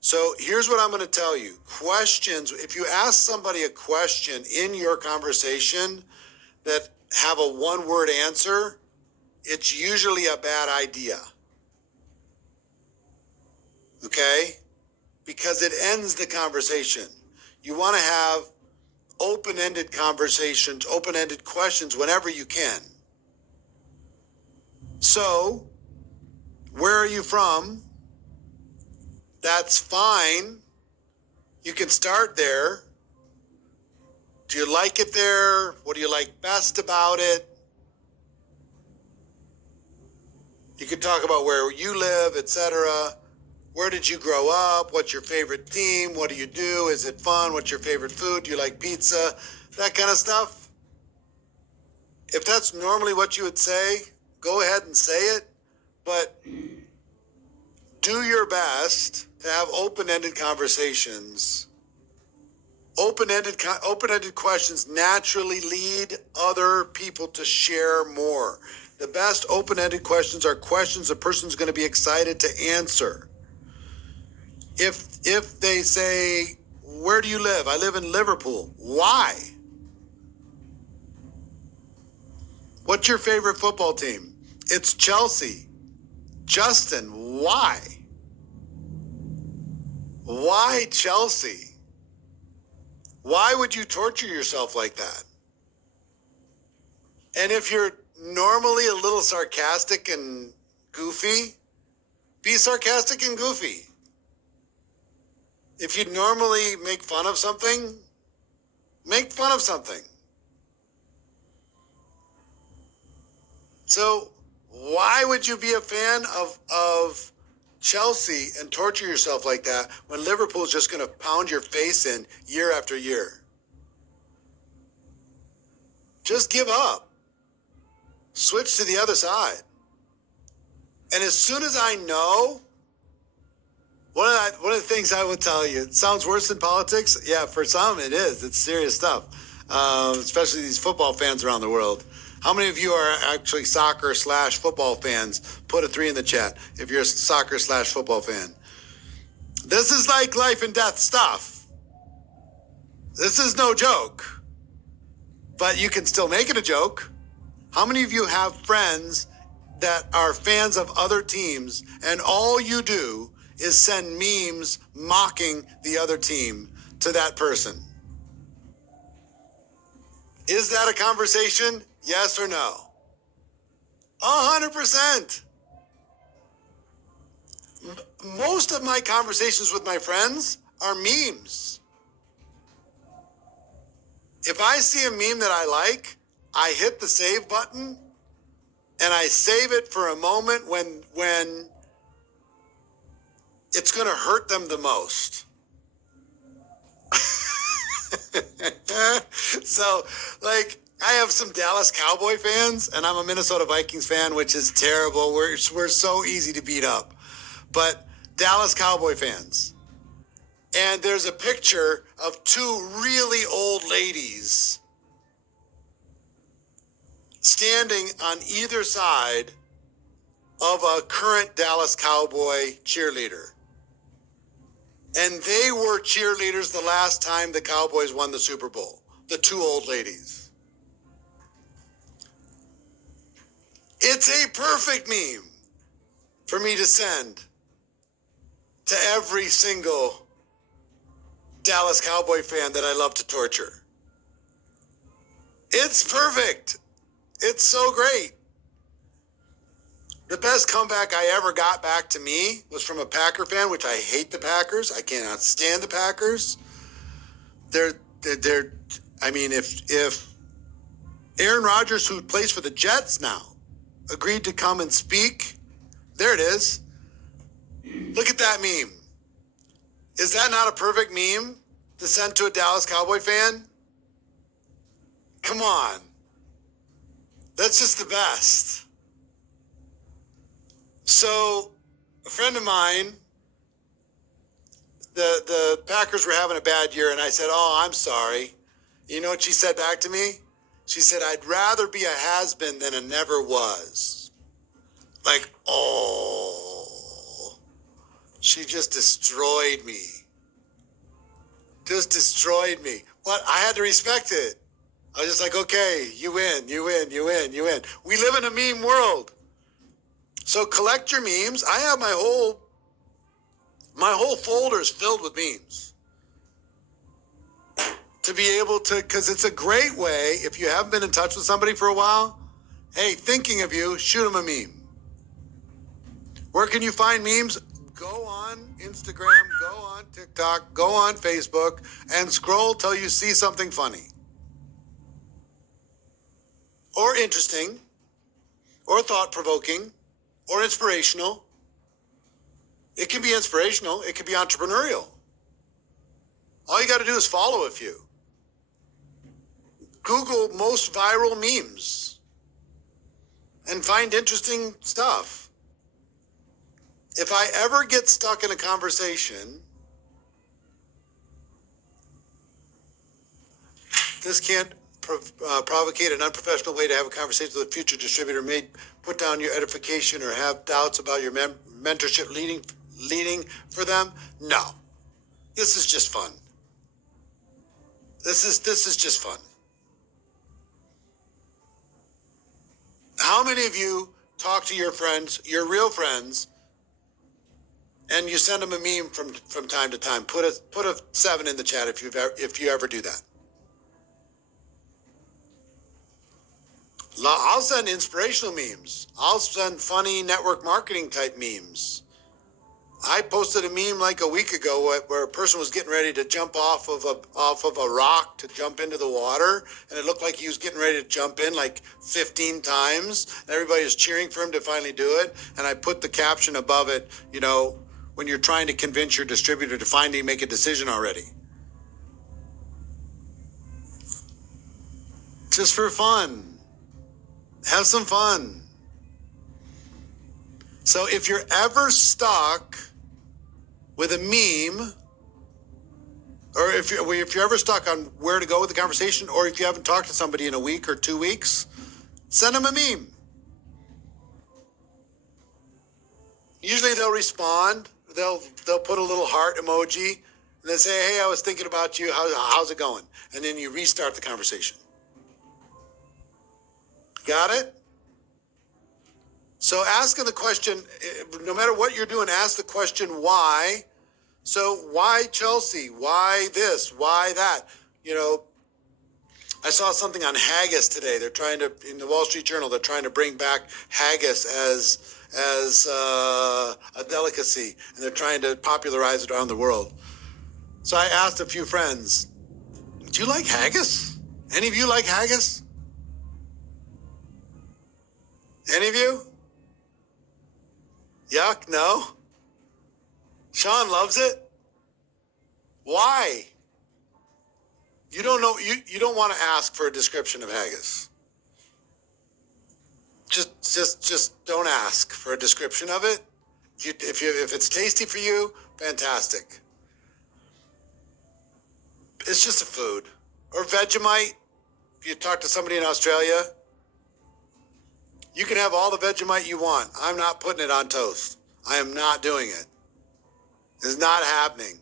So here's what I'm going to tell you. Questions, if you ask somebody a question in your conversation that have a one-word answer, it's usually a bad idea. Okay? Because it ends the conversation. You want to have open-ended conversations, open-ended questions whenever you can. So, where are you from? That's fine. You can start there. Do you like it there? What do you like best about it? You can talk about where you live, etc. Where did you grow up? What's your favorite team? What do you do? Is it fun? What's your favorite food? Do you like pizza? That kind of stuff. If that's normally what you would say, go ahead and say it. But do your best to have open-ended conversations. Open-ended questions naturally lead other people to share more. The best open-ended questions are questions a person's going to be excited to answer. If they say, where do you live? I live in Liverpool. Why? What's your favorite football team? It's Chelsea. Justin, why? Why Chelsea? Why would you torture yourself like that? And if you're normally a little sarcastic and goofy, be sarcastic and goofy. If you normally make fun of something, make fun of something. So why would you be a fan of Chelsea and torture yourself like that when Liverpool's just going to pound your face in year after year? Just give up. Switch to the other side. And as soon as I know, one of the things I will tell you, it sounds worse than politics. Yeah, for some it is. It's serious stuff, especially these football fans around the world. How many of you are actually soccer/football fans? Put a 3 in the chat if you're a soccer/football fan. This is like life and death stuff. This is no joke. But you can still make it a joke. How many of you have friends that are fans of other teams and all you do is send memes mocking the other team to that person? Is that a conversation? Yes or no? 100%. Most of my conversations with my friends are memes. If I see a meme that I like, I hit the save button and I save it for a moment when it's going to hurt them the most. So, like, I have some Dallas Cowboy fans, and I'm a Minnesota Vikings fan, which is terrible. We're so easy to beat up. But Dallas Cowboy fans. And there's a picture of 2 really old ladies standing on either side of a current Dallas Cowboy cheerleader. And they were cheerleaders the last time the Cowboys won the Super Bowl. The 2 old ladies. It's a perfect meme for me to send to every single Dallas Cowboy fan that I love to torture. It's perfect. It's so great. The best comeback I ever got back to me was from a Packer fan, which I hate the Packers. I cannot stand the Packers. I mean, if Aaron Rodgers, who plays for the Jets now, agreed to come and speak, there it is. Look at that meme. Is that not a perfect meme to send to a Dallas Cowboy fan? Come on. That's just the best. So, a friend of mine, the Packers were having a bad year, and I said, "Oh, I'm sorry." You know what she said back to me? She said, "I'd rather be a has-been than a never was." Like, oh, she just destroyed me. Just destroyed me. But I had to respect it. I was just like, okay, you win, you win, you win, you win. We live in a meme world. So collect your memes. I have my whole folder is filled with memes. To be able to, because it's a great way, if you haven't been in touch with somebody for a while, hey, thinking of you, shoot them a meme. Where can you find memes? Go on Instagram, go on TikTok, go on Facebook, and scroll till you see something funny. Or interesting, or thought-provoking, or inspirational. It can be inspirational. It can be entrepreneurial. All you got to do is follow a few. Google most viral memes and find interesting stuff. If I ever get stuck in a conversation, this can't provocate an unprofessional way to have a conversation with a future distributor, may put down your edification or have doubts about your mentorship leading for them. No, this is just fun. This is just fun. How many of you talk to your friends, your real friends, and you send them a meme from time to time? Put a 7 in the chat if you ever do that. I'll send inspirational memes. I'll send funny network marketing type memes. I posted a meme like a week ago where a person was getting ready to jump off of a rock to jump into the water, and it looked like he was getting ready to jump in like 15 times, and everybody was cheering for him to finally do it. And I put the caption above it, you know, when you're trying to convince your distributor to finally make a decision already. Just for fun. Have some fun. So if you're ever stuck with a meme, or if you're ever stuck on where to go with the conversation, or if you haven't talked to somebody in a week or 2 weeks, send them a meme. Usually they'll respond. They'll put a little heart emoji, and they say, "Hey, I was thinking about you. How's it going?" And then you restart the conversation. Got it? So asking the question, no matter what you're doing, ask the question why. So why Chelsea? Why this? Why that? You know, I saw something on haggis today. They're trying to, in the Wall Street Journal, they're trying to bring back haggis as a delicacy, and they're trying to popularize it around the world. So I asked a few friends, "Do you like haggis? Any of you like haggis? Any of you? Yuck, no? Sean loves it? Why? You don't know, you don't want to ask for a description of haggis. Just don't ask for a description of it. If it's tasty for you, fantastic. It's just a food. Or Vegemite. If you talk to somebody in Australia, you can have all the Vegemite you want. I'm not putting it on toast. I am not doing it. It's not happening.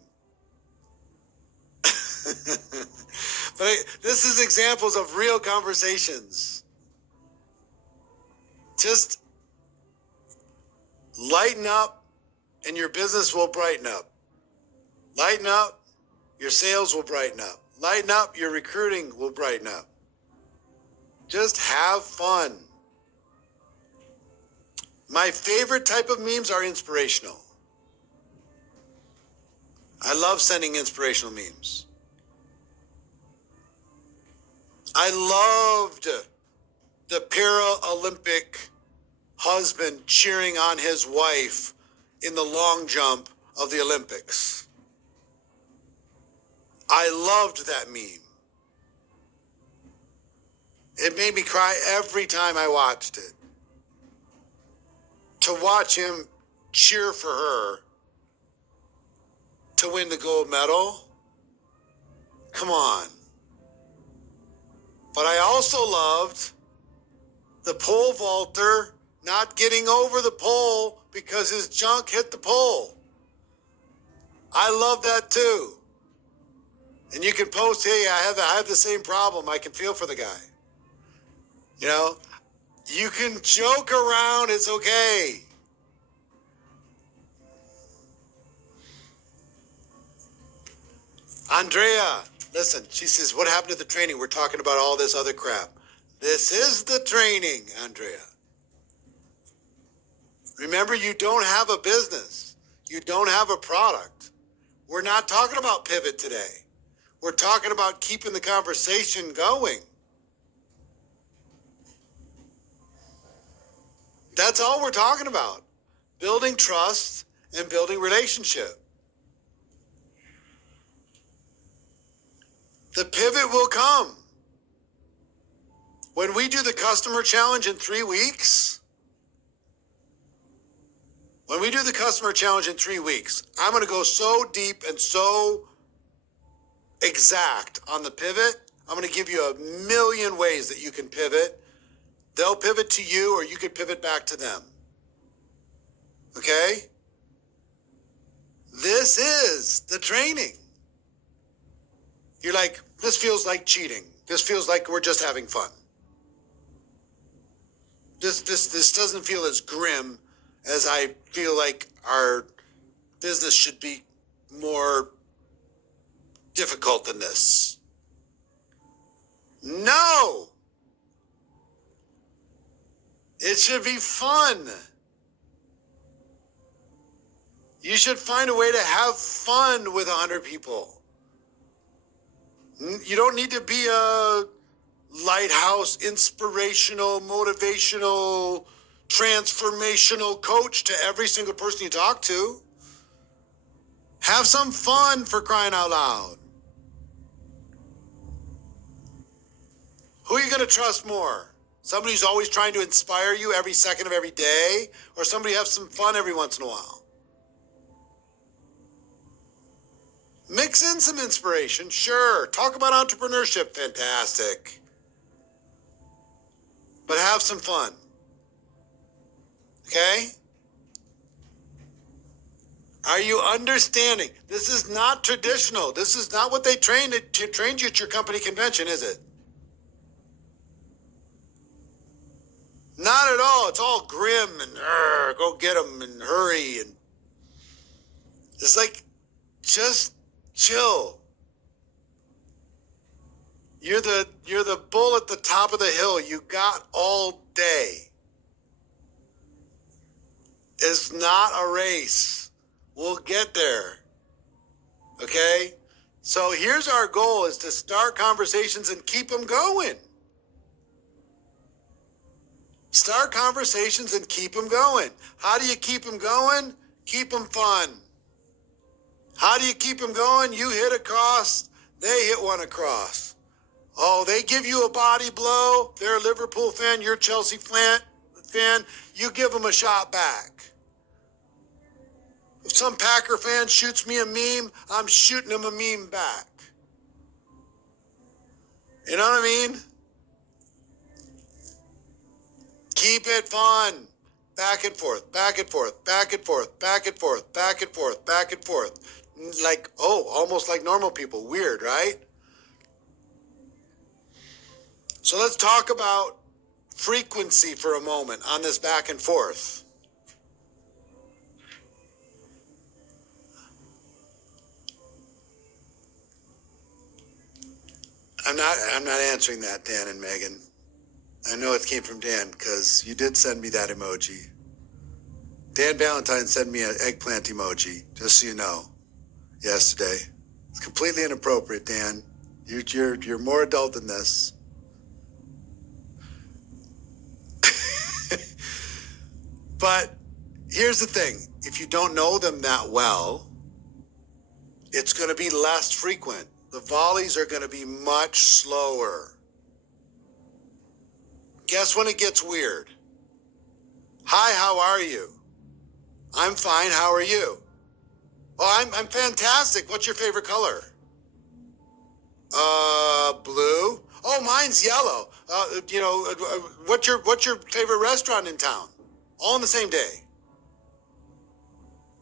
But this is examples of real conversations. Just lighten up and your business will brighten up. Lighten up, your sales will brighten up. Lighten up, your recruiting will brighten up. Just have fun. My favorite type of memes are inspirational. I love sending inspirational memes. I loved the Paralympic husband cheering on his wife in the long jump of the Olympics. I loved that meme. It made me cry every time I watched it. To watch him cheer for her to win the gold medal. Come on. But I also loved the pole vaulter not getting over the pole because his junk hit the pole. I love that too. And you can post, hey, I have the same problem. I can feel for the guy. You know, you can joke around. It's okay. Andrea, listen, she says, what happened to the training? We're talking about all this other crap. This is the training, Andrea. Remember, you don't have a business. You don't have a product. We're not talking about pivot today. We're talking about keeping the conversation going. That's all we're talking about. Building trust and building relationship. The pivot will come. When we do the customer challenge in 3 weeks, I'm going to go so deep and so exact on the pivot. I'm going to give you 1,000,000 ways that you can pivot. They'll pivot to you or you could pivot back to them. Okay? This is the training. You're like, this feels like cheating. This feels like we're just having fun. This doesn't feel as grim as I feel like our business should be more difficult than this. No! It should be fun. You should find a way to have fun with 100 people. You don't need to be a lighthouse, inspirational, motivational, transformational coach to every single person you talk to. Have some fun, for crying out loud. Who are you going to trust more? Somebody who's always trying to inspire you every second of every day, or somebody who has some fun every once in a while? Mix in some inspiration, sure. Talk about entrepreneurship, fantastic. But have some fun. Okay? Are you understanding? This is not traditional. This is not what they trained you at your company convention, is it? Not at all. It's all grim and go get them and hurry. And it's like, just chill. You're the bull at the top of the hill. You got all day. It's not a race. We'll get there. Okay? So here's our goal, is to start conversations and keep them going. Start conversations and keep them going. How do you keep them going? Keep them fun. How do you keep them going? You hit across, they hit one across. Oh, they give you a body blow. They're a Liverpool fan, you're a Chelsea fan. You give them a shot back. If some Packer fan shoots me a meme, I'm shooting him a meme back. You know what I mean? Keep it fun. Back and forth, back and forth, back and forth, back and forth, back and forth, back and forth. Like, almost like normal people. Weird, right? So let's talk about frequency for a moment on this back and forth. I'm not answering that, Dan and Megan. I know it came from Dan because you did send me that emoji. Dan Valentine sent me an eggplant emoji, just so you know, yesterday. It's completely inappropriate, Dan. You're more adult than this. But here's the thing. If you don't know them that well, it's going to be less frequent. The volleys are going to be much slower. Guess when it gets weird? Hi, how are you? I'm fine, how are you? Oh, I'm fantastic. What's your favorite color? Blue. Oh, mine's yellow. What's your favorite restaurant in town? All in the same day.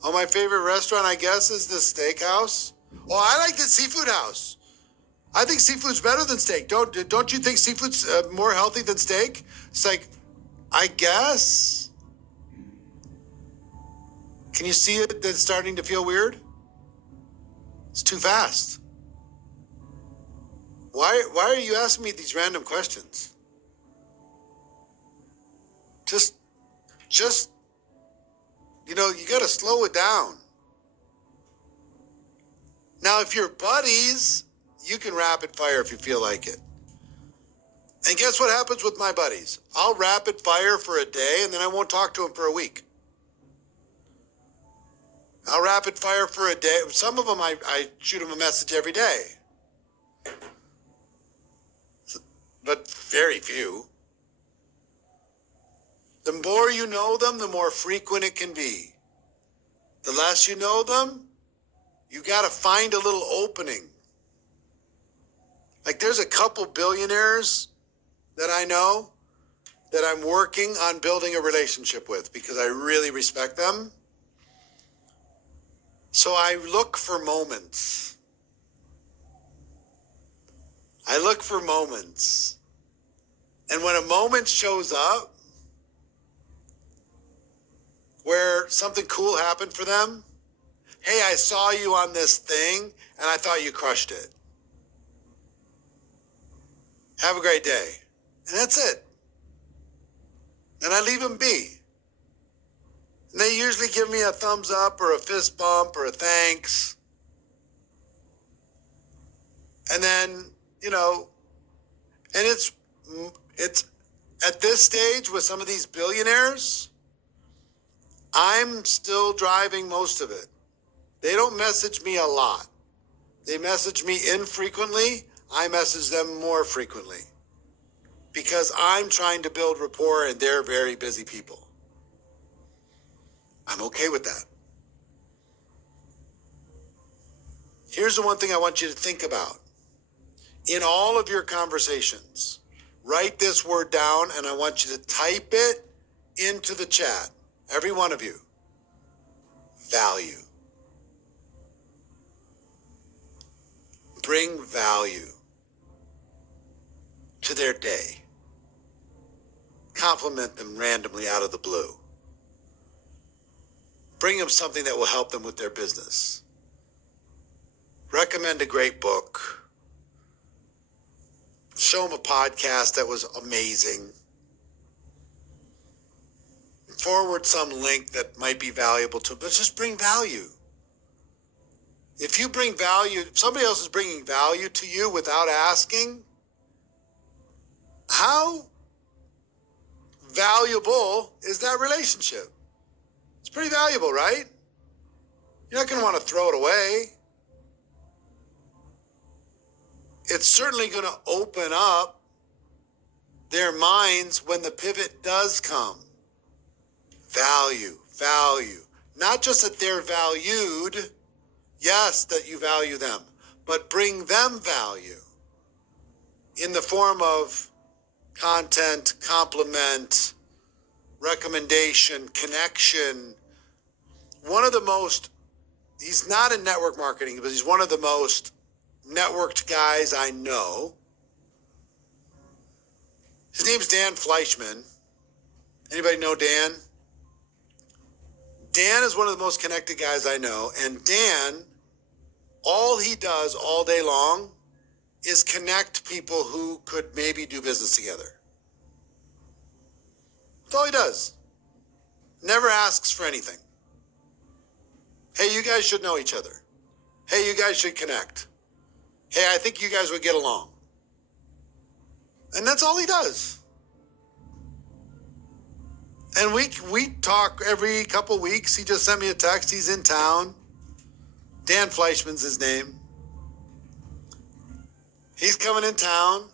Oh, my favorite restaurant, I guess, is the steakhouse. Oh, I like the seafood house. I think seafood's better than steak. Don't you think seafood's more healthy than steak? It's like, I guess. Can you see it? That's starting to feel weird. It's too fast. Why are you asking me these random questions? Just, you got to slow it down. Now, if you're buddies, you can rapid fire if you feel like it. And guess what happens with my buddies? I'll rapid fire for a day and then I won't talk to them for a week. I'll rapid fire for a day. Some of them, I shoot them a message every day. But very few. The more you know them, the more frequent it can be. The less you know them, you got to find a little opening. Like there's a couple billionaires that I know that I'm working on building a relationship with because I really respect them. So I look for moments. I look for moments. And when a moment shows up where something cool happened for them, hey, I saw you on this thing and I thought you crushed it. Have a great day. And that's it. And I leave them be. And they usually give me a thumbs up or a fist bump or a thanks. And then, and it's at this stage with some of these billionaires, I'm still driving most of it. They don't message me a lot. They message me infrequently. I message them more frequently because I'm trying to build rapport and they're very busy people. I'm okay with that. Here's the one thing I want you to think about. In all of your conversations, write this word down and I want you to type it into the chat. Every one of you. Value. Bring value to their day. Compliment them randomly out of the blue. Bring them something that will help them with their business. Recommend a great book. Show them a podcast that was amazing. Forward some link that might be valuable to them, but just bring value. If you bring value, if somebody else is bringing value to you without asking, how valuable is that relationship? It's pretty valuable, right? You're not going to want to throw it away. It's certainly going to open up their minds when the pivot does come. Value. Not just that they're valued, yes, that you value them, but bring them value in the form of content, compliment, recommendation, connection. He's not in network marketing, but he's one of the most networked guys I know. His name's Dan Fleischman. Anybody know Dan? Dan is one of the most connected guys I know. And Dan, all he does all day long is connect people who could maybe do business together. That's all he does. Never asks for anything. Hey, you guys should know each other. Hey, you guys should connect. Hey, I think you guys would get along. And that's all he does. And we talk every couple weeks. He just sent me a text. He's in town. Dan Fleischman's his name. He's coming in town.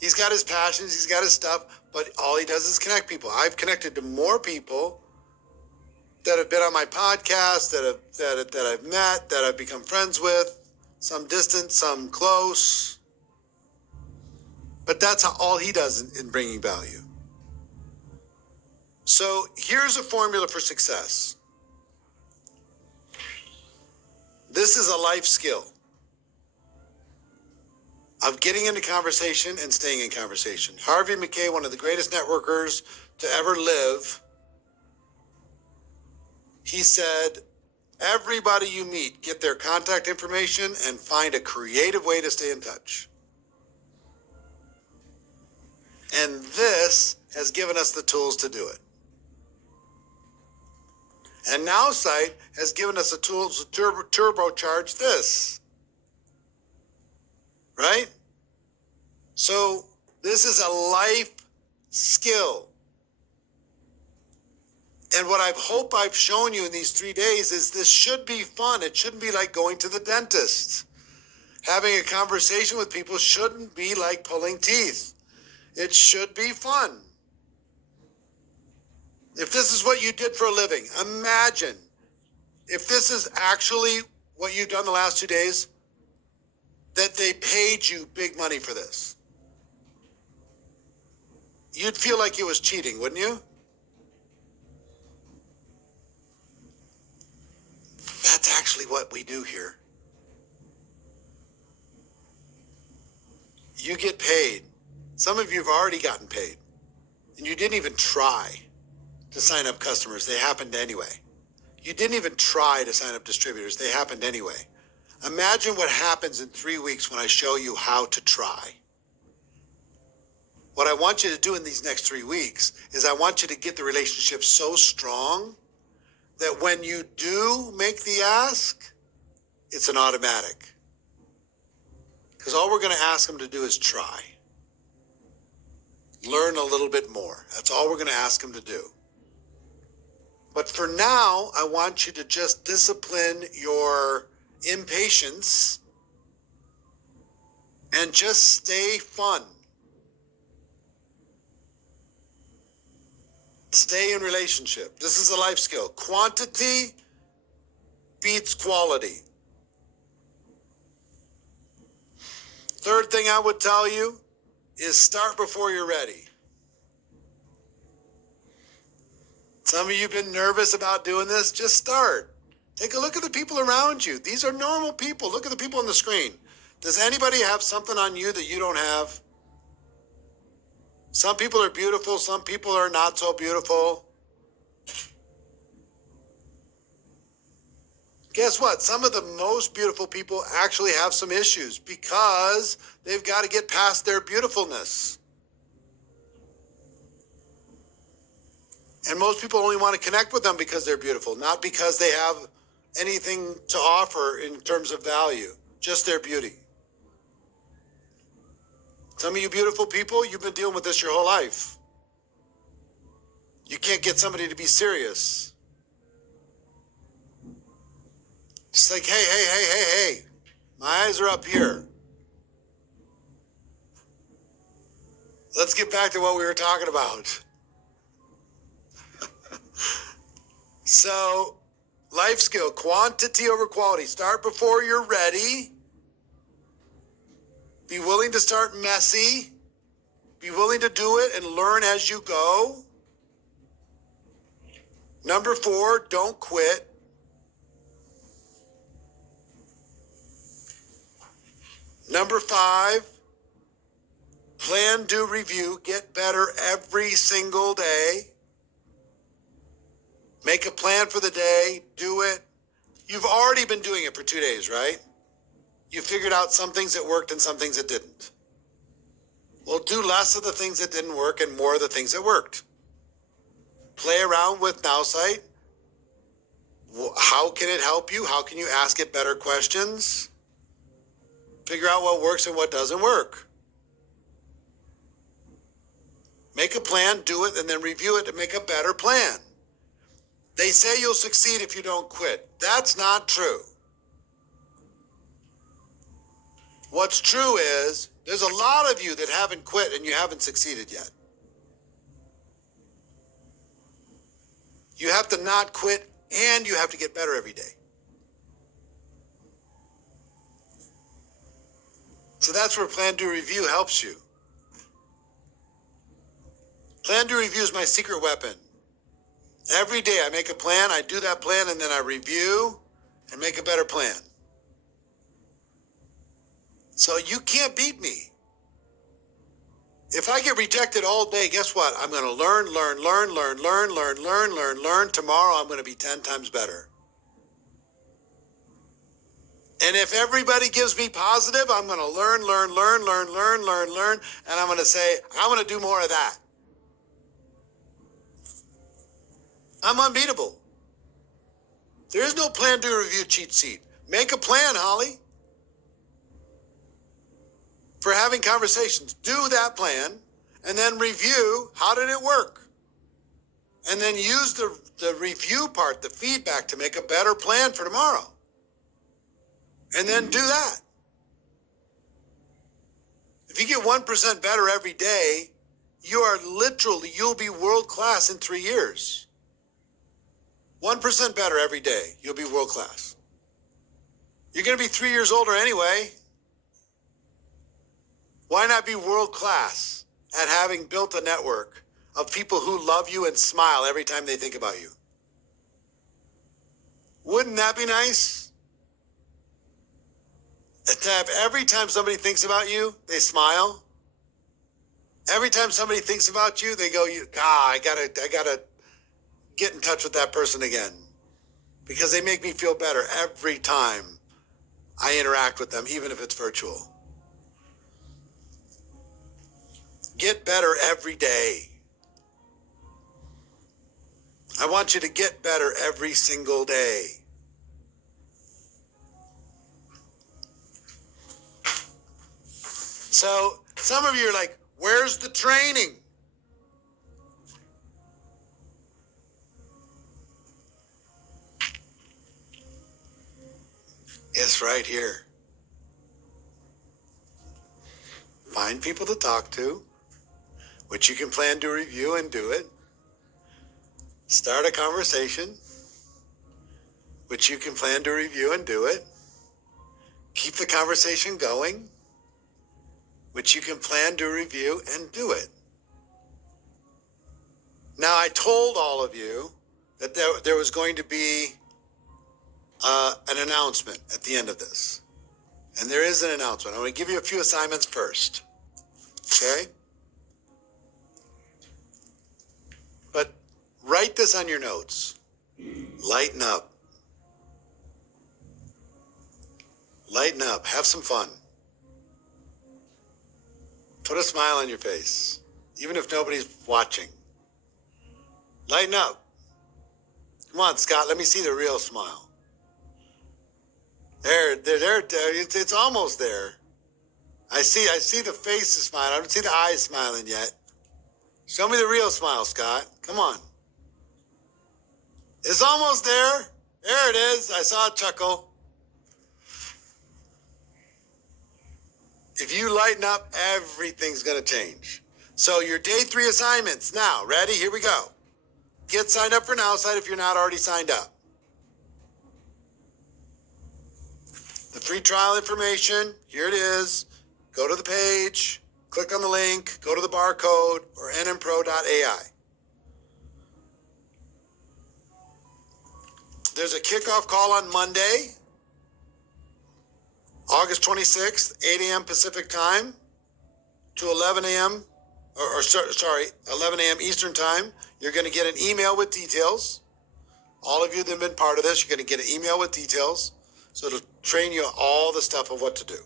He's got his passions. He's got his stuff. But all he does is connect people. I've connected to more people that have been on my podcast, that I've met, that I've become friends with. Some distant, some close. But that's all he does in bringing value. So here's a formula for success. This is a life skill of getting into conversation and staying in conversation. Harvey Mackay, one of the greatest networkers to ever live, he said, everybody you meet, get their contact information and find a creative way to stay in touch. And this has given us the tools to do it. And NowSite has given us the tools to turbocharge this. Right? So this is a life skill. And what I hope I've shown you in these 3 days is this should be fun. It shouldn't be like going to the dentist. Having a conversation with people shouldn't be like pulling teeth. It should be fun. If this is what you did for a living, imagine if this is actually what you've done the last 2 days, that they paid you big money for this. You'd feel like it was cheating, wouldn't you? That's actually what we do here. You get paid. Some of you have already gotten paid, and you didn't even try to sign up customers. They happened anyway. You didn't even try to sign up distributors. They happened anyway. Imagine what happens in 3 weeks when I show you how to try. What I want you to do in these next 3 weeks is I want you to get the relationship so strong that when you do make the ask, it's an automatic. Because all we're going to ask them to do is try. Learn a little bit more. That's all we're going to ask them to do. But for now, I want you to just discipline your impatience and just stay fun. Stay in relationship. This is a life skill. Quantity beats quality. Third thing I would tell you is start before you're ready. Some of you have been nervous about doing this. Just start. Take a look at the people around you. These are normal people. Look at the people on the screen. Does anybody have something on you that you don't have? Some people are beautiful. Some people are not so beautiful. Guess what? Some of the most beautiful people actually have some issues because they've got to get past their beautifulness. And most people only want to connect with them because they're beautiful, not because they have anything to offer in terms of value, just their beauty. Some of you beautiful people, you've been dealing with this your whole life. You can't get somebody to be serious. Just like, hey, my eyes are up here. Let's get back to what we were talking about. So, life skill, quantity over quality. Start before you're ready. Be willing to start messy. Be willing to do it and learn as you go. Number 4, don't quit. Number 5, plan, do, review. Get better every single day. Make a plan for the day. Do it. You've already been doing it for 2 days, right? You figured out some things that worked and some things that didn't. Well, do less of the things that didn't work and more of the things that worked. Play around with NowSite. How can it help you? How can you ask it better questions? Figure out what works and what doesn't work. Make a plan, do it, and then review it to make a better plan. They say you'll succeed if you don't quit. That's not true. What's true is there's a lot of you that haven't quit and you haven't succeeded yet. You have to not quit and you have to get better every day. So that's where Plan, Do, Review helps you. Plan, Do, Review is my secret weapon. Every day I make a plan, I do that plan, and then I review and make a better plan. So you can't beat me. If I get rejected all day, guess what? I'm going to learn. Tomorrow I'm going to be 10 times better. And if everybody gives me positive, I'm going to learn. And I'm going to say, I'm going to do more of that. I'm unbeatable. There is no Plan, Do, Review cheat sheet. Make a plan, Holly, for having conversations. Do that plan and then review how did it work. And then use the review part, the feedback, to make a better plan for tomorrow. And then do that. If you get 1% better every day, you'll be world class in 3 years. 1% better every day, you'll be world class. You're going to be 3 years older anyway. Why not be world class at having built a network of people who love you and smile every time they think about you? Wouldn't that be nice? To have every time somebody thinks about you, they smile. Every time somebody thinks about you, they go, I gotta get in touch with that person again, because they make me feel better every time I interact with them, even if it's virtual. Get better every day. I want you to get better every single day. So some of you are like, where's the training? It's right here. Find people to talk to, which you can plan to review and do it. Start a conversation, which you can plan to review and do it. Keep the conversation going, which you can plan to review and do it. Now, I told all of you that there was going to be an announcement at the end of this. And there is an announcement. I'm going to give you a few assignments first. Okay? But write this on your notes. Lighten up. Lighten up. Have some fun. Put a smile on your face, even if nobody's watching. Lighten up. Come on, Scott, let me see the real smile. There, it's almost there. I see the face is smiling. I don't see the eyes smiling yet. Show me the real smile, Scott. Come on. It's almost there. There it is. I saw a chuckle. If you lighten up, everything's going to change. So your day 3 assignments. Now, ready? Here we go. Get signed up for NowSite if you're not already signed up. The free trial information, here it is. Go to the page, click on the link, go to the barcode, or nmpro.ai. There's a kickoff call on Monday, August 26th, 8 a.m. Pacific time to 11 a.m. 11 a.m. Eastern time. You're going to get an email with details. All of you that have been part of this, you're going to get an email with details. So it'll train you all the stuff of what to do.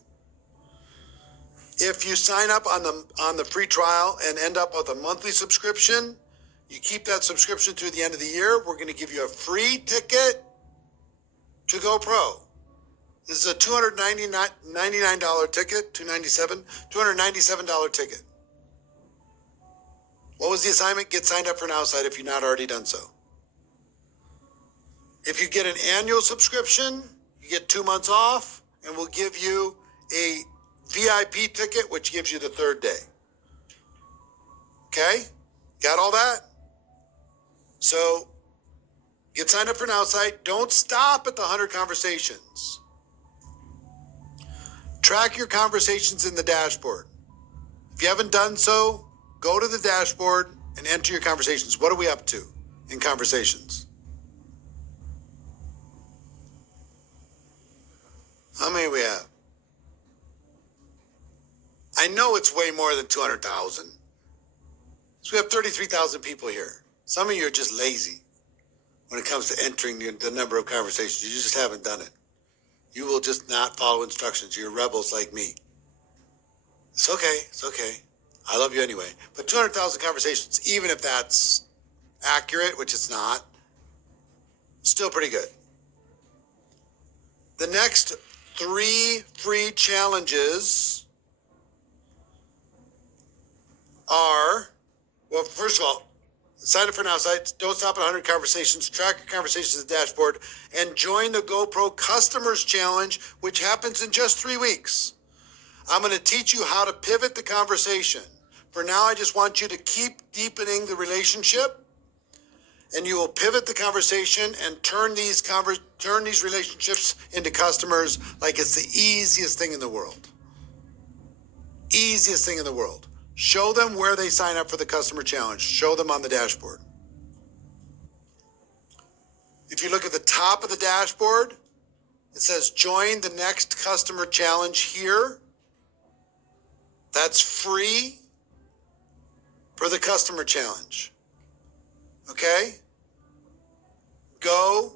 If you sign up on the free trial and end up with a monthly subscription, you keep that subscription through the end of the year. We're going to give you a free ticket to GoPro. This is a $299 ticket, $297 ticket. What was the assignment? Get signed up for NowSite if you've not already done so. If you get an annual subscription, you get 2 months off, and we'll give you a VIP ticket, which gives you the third day. Okay? Got all that? So get signed up for Now site. Don't stop at the 100 conversations. Track your conversations in the dashboard. If you haven't done so, go to the dashboard and enter your conversations. What are we up to in conversations? How many we have? I know it's way more than 200,000. So we have 33,000 people here. Some of you are just lazy when it comes to entering the number of conversations. You just haven't done it. You will just not follow instructions. You're rebels like me. It's okay. It's okay. I love you anyway. But 200,000 conversations, even if that's accurate, which it's not, still pretty good. The next 3 free challenges are, well, first of all, sign up for Now site. Don't stop at 100 conversations. Track your conversations in the dashboard and join the GoPro Customers Challenge, which happens in just 3 weeks. I'm going to teach you how to pivot the conversation. For now, I just want you to keep deepening the relationship, and you will pivot the conversation and turn these relationships into customers like it's the easiest thing in the world. Easiest thing in the world. Show them where they sign up for the customer challenge. Show them on the dashboard. If you look at the top of the dashboard, it says join the next customer challenge here. That's free for the customer challenge. Okay? Go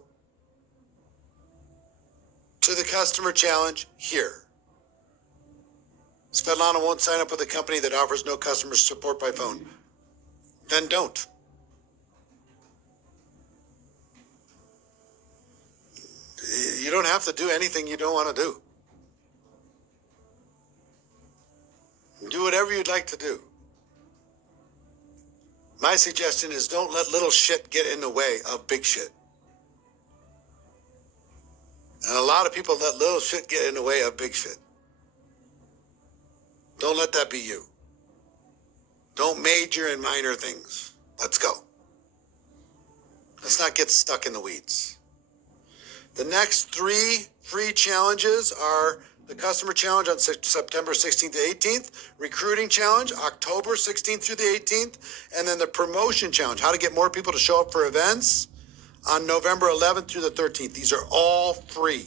to the customer challenge here. Svetlana won't sign up with a company that offers no customer support by phone. Then don't. You don't have to do anything you don't want to do. Do whatever you'd like to do. My suggestion is don't let little shit get in the way of big shit. And a lot of people let little shit get in the way of big shit. Don't let that be you. Don't major in minor things. Let's go. Let's not get stuck in the weeds. The next 3 free challenges are the customer challenge on September 16th to 18th, recruiting challenge October 16th through the 18th, and then the promotion challenge, how to get more people to show up for events, on November 11th through the 13th. These are all free.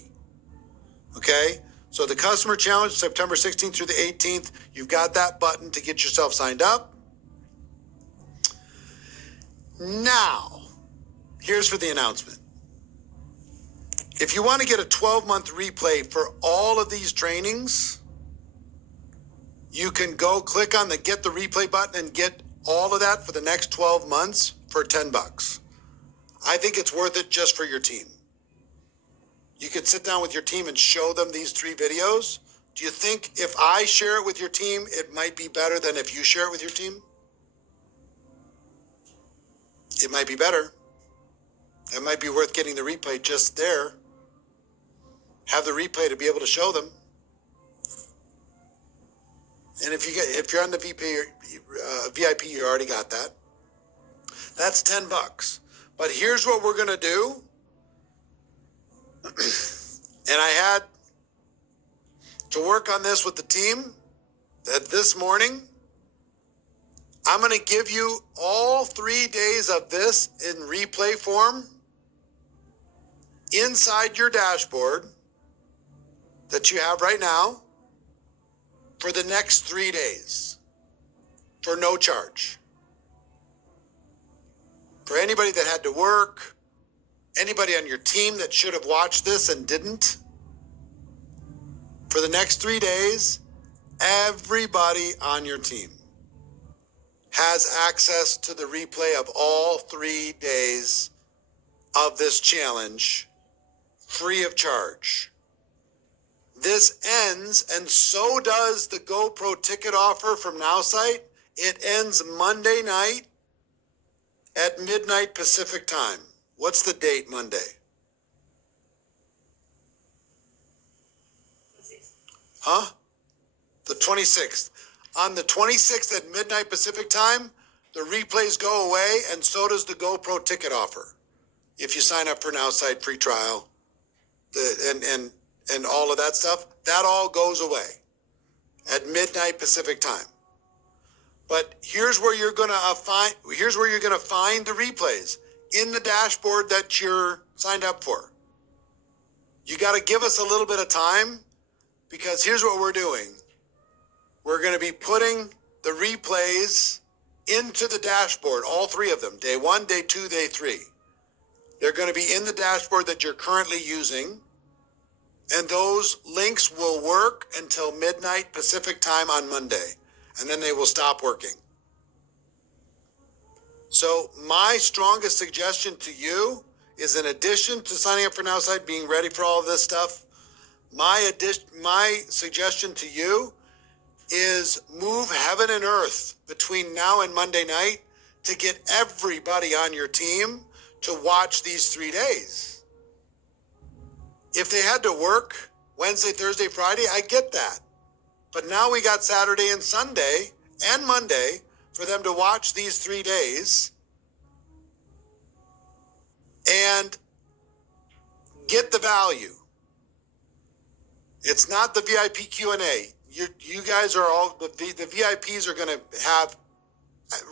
Okay? So the customer challenge, September 16th through the 18th, you've got that button to get yourself signed up. Now, here's for the announcement. If you want to get a 12-month replay for all of these trainings, you can go click on the Get the Replay button and get all of that for the next 12 months for $10. I think it's worth it just for your team. You could sit down with your team and show them these 3 videos. Do you think if I share it with your team, it might be better than if you share it with your team? It might be better. It might be worth getting the replay just there. Have the replay to be able to show them. And if you're on the VIP, you already got that. That's $10. But here's what we're gonna do. And I had to work on this with the team that this morning. I'm going to give you all 3 days of this in replay form inside your dashboard that you have right now for the next 3 days for no charge. For anybody that had to work, anybody on your team that should have watched this and didn't, for the next 3 days, everybody on your team has access to the replay of all 3 days of this challenge, free of charge. This ends, and so does the GoPro ticket offer from Now site. It ends Monday night at midnight Pacific time. What's the date Monday? Huh? The 26th. On the 26th at midnight Pacific time, the replays go away, and so does the GoPro ticket offer. If you sign up for an outside free trial, and all of that stuff, that all goes away at midnight Pacific time. But here's where you're gonna find the replays in the dashboard that you're signed up for. You got to give us a little bit of time, because here's what we're doing. We're going to be putting the replays into the dashboard, all three of them, day 1, day 2, day 3. They're going to be in the dashboard that you're currently using, and those links will work until midnight Pacific time on Monday, and then they will stop working. So my strongest suggestion to you is, in addition to signing up for an outside, being ready for all of this stuff, my suggestion to you is move heaven and earth between now and Monday night to get everybody on your team to watch these 3 days. If they had to work Wednesday, Thursday, Friday, I get that. But now we got Saturday and Sunday and Monday for them to watch these 3 days and get the value. It's not the VIP Q&A. You guys are all, the VIPs are going to have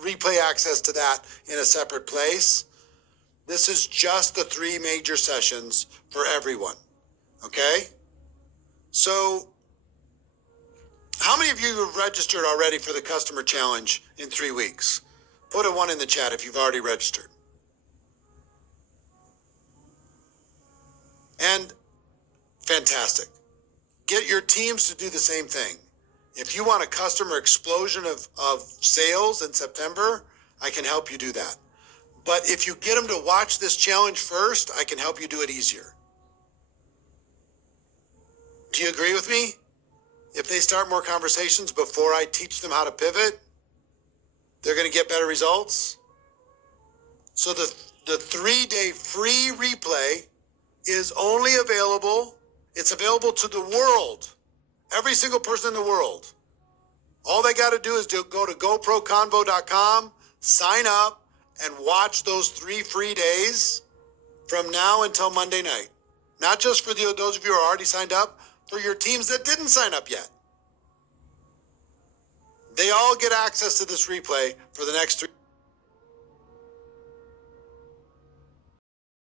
replay access to that in a separate place. This is just the 3 major sessions for everyone. Okay? So, how many of you have registered already for the customer challenge in 3 weeks? Put a 1 in the chat if you've already registered. And fantastic. Get your teams to do the same thing. If you want a customer explosion of sales in September, I can help you do that. But if you get them to watch this challenge first, I can help you do it easier. Do you agree with me? If they start more conversations before I teach them how to pivot, they're going to get better results. So the 3-day free replay is only available. It's available to the world. Every single person in the world. All they got to do is go to goproconvo.com, sign up, and watch those 3 free days from now until Monday night. Not just for those of you who are already signed up, for your teams that didn't sign up yet. They all get access to this replay for the next 3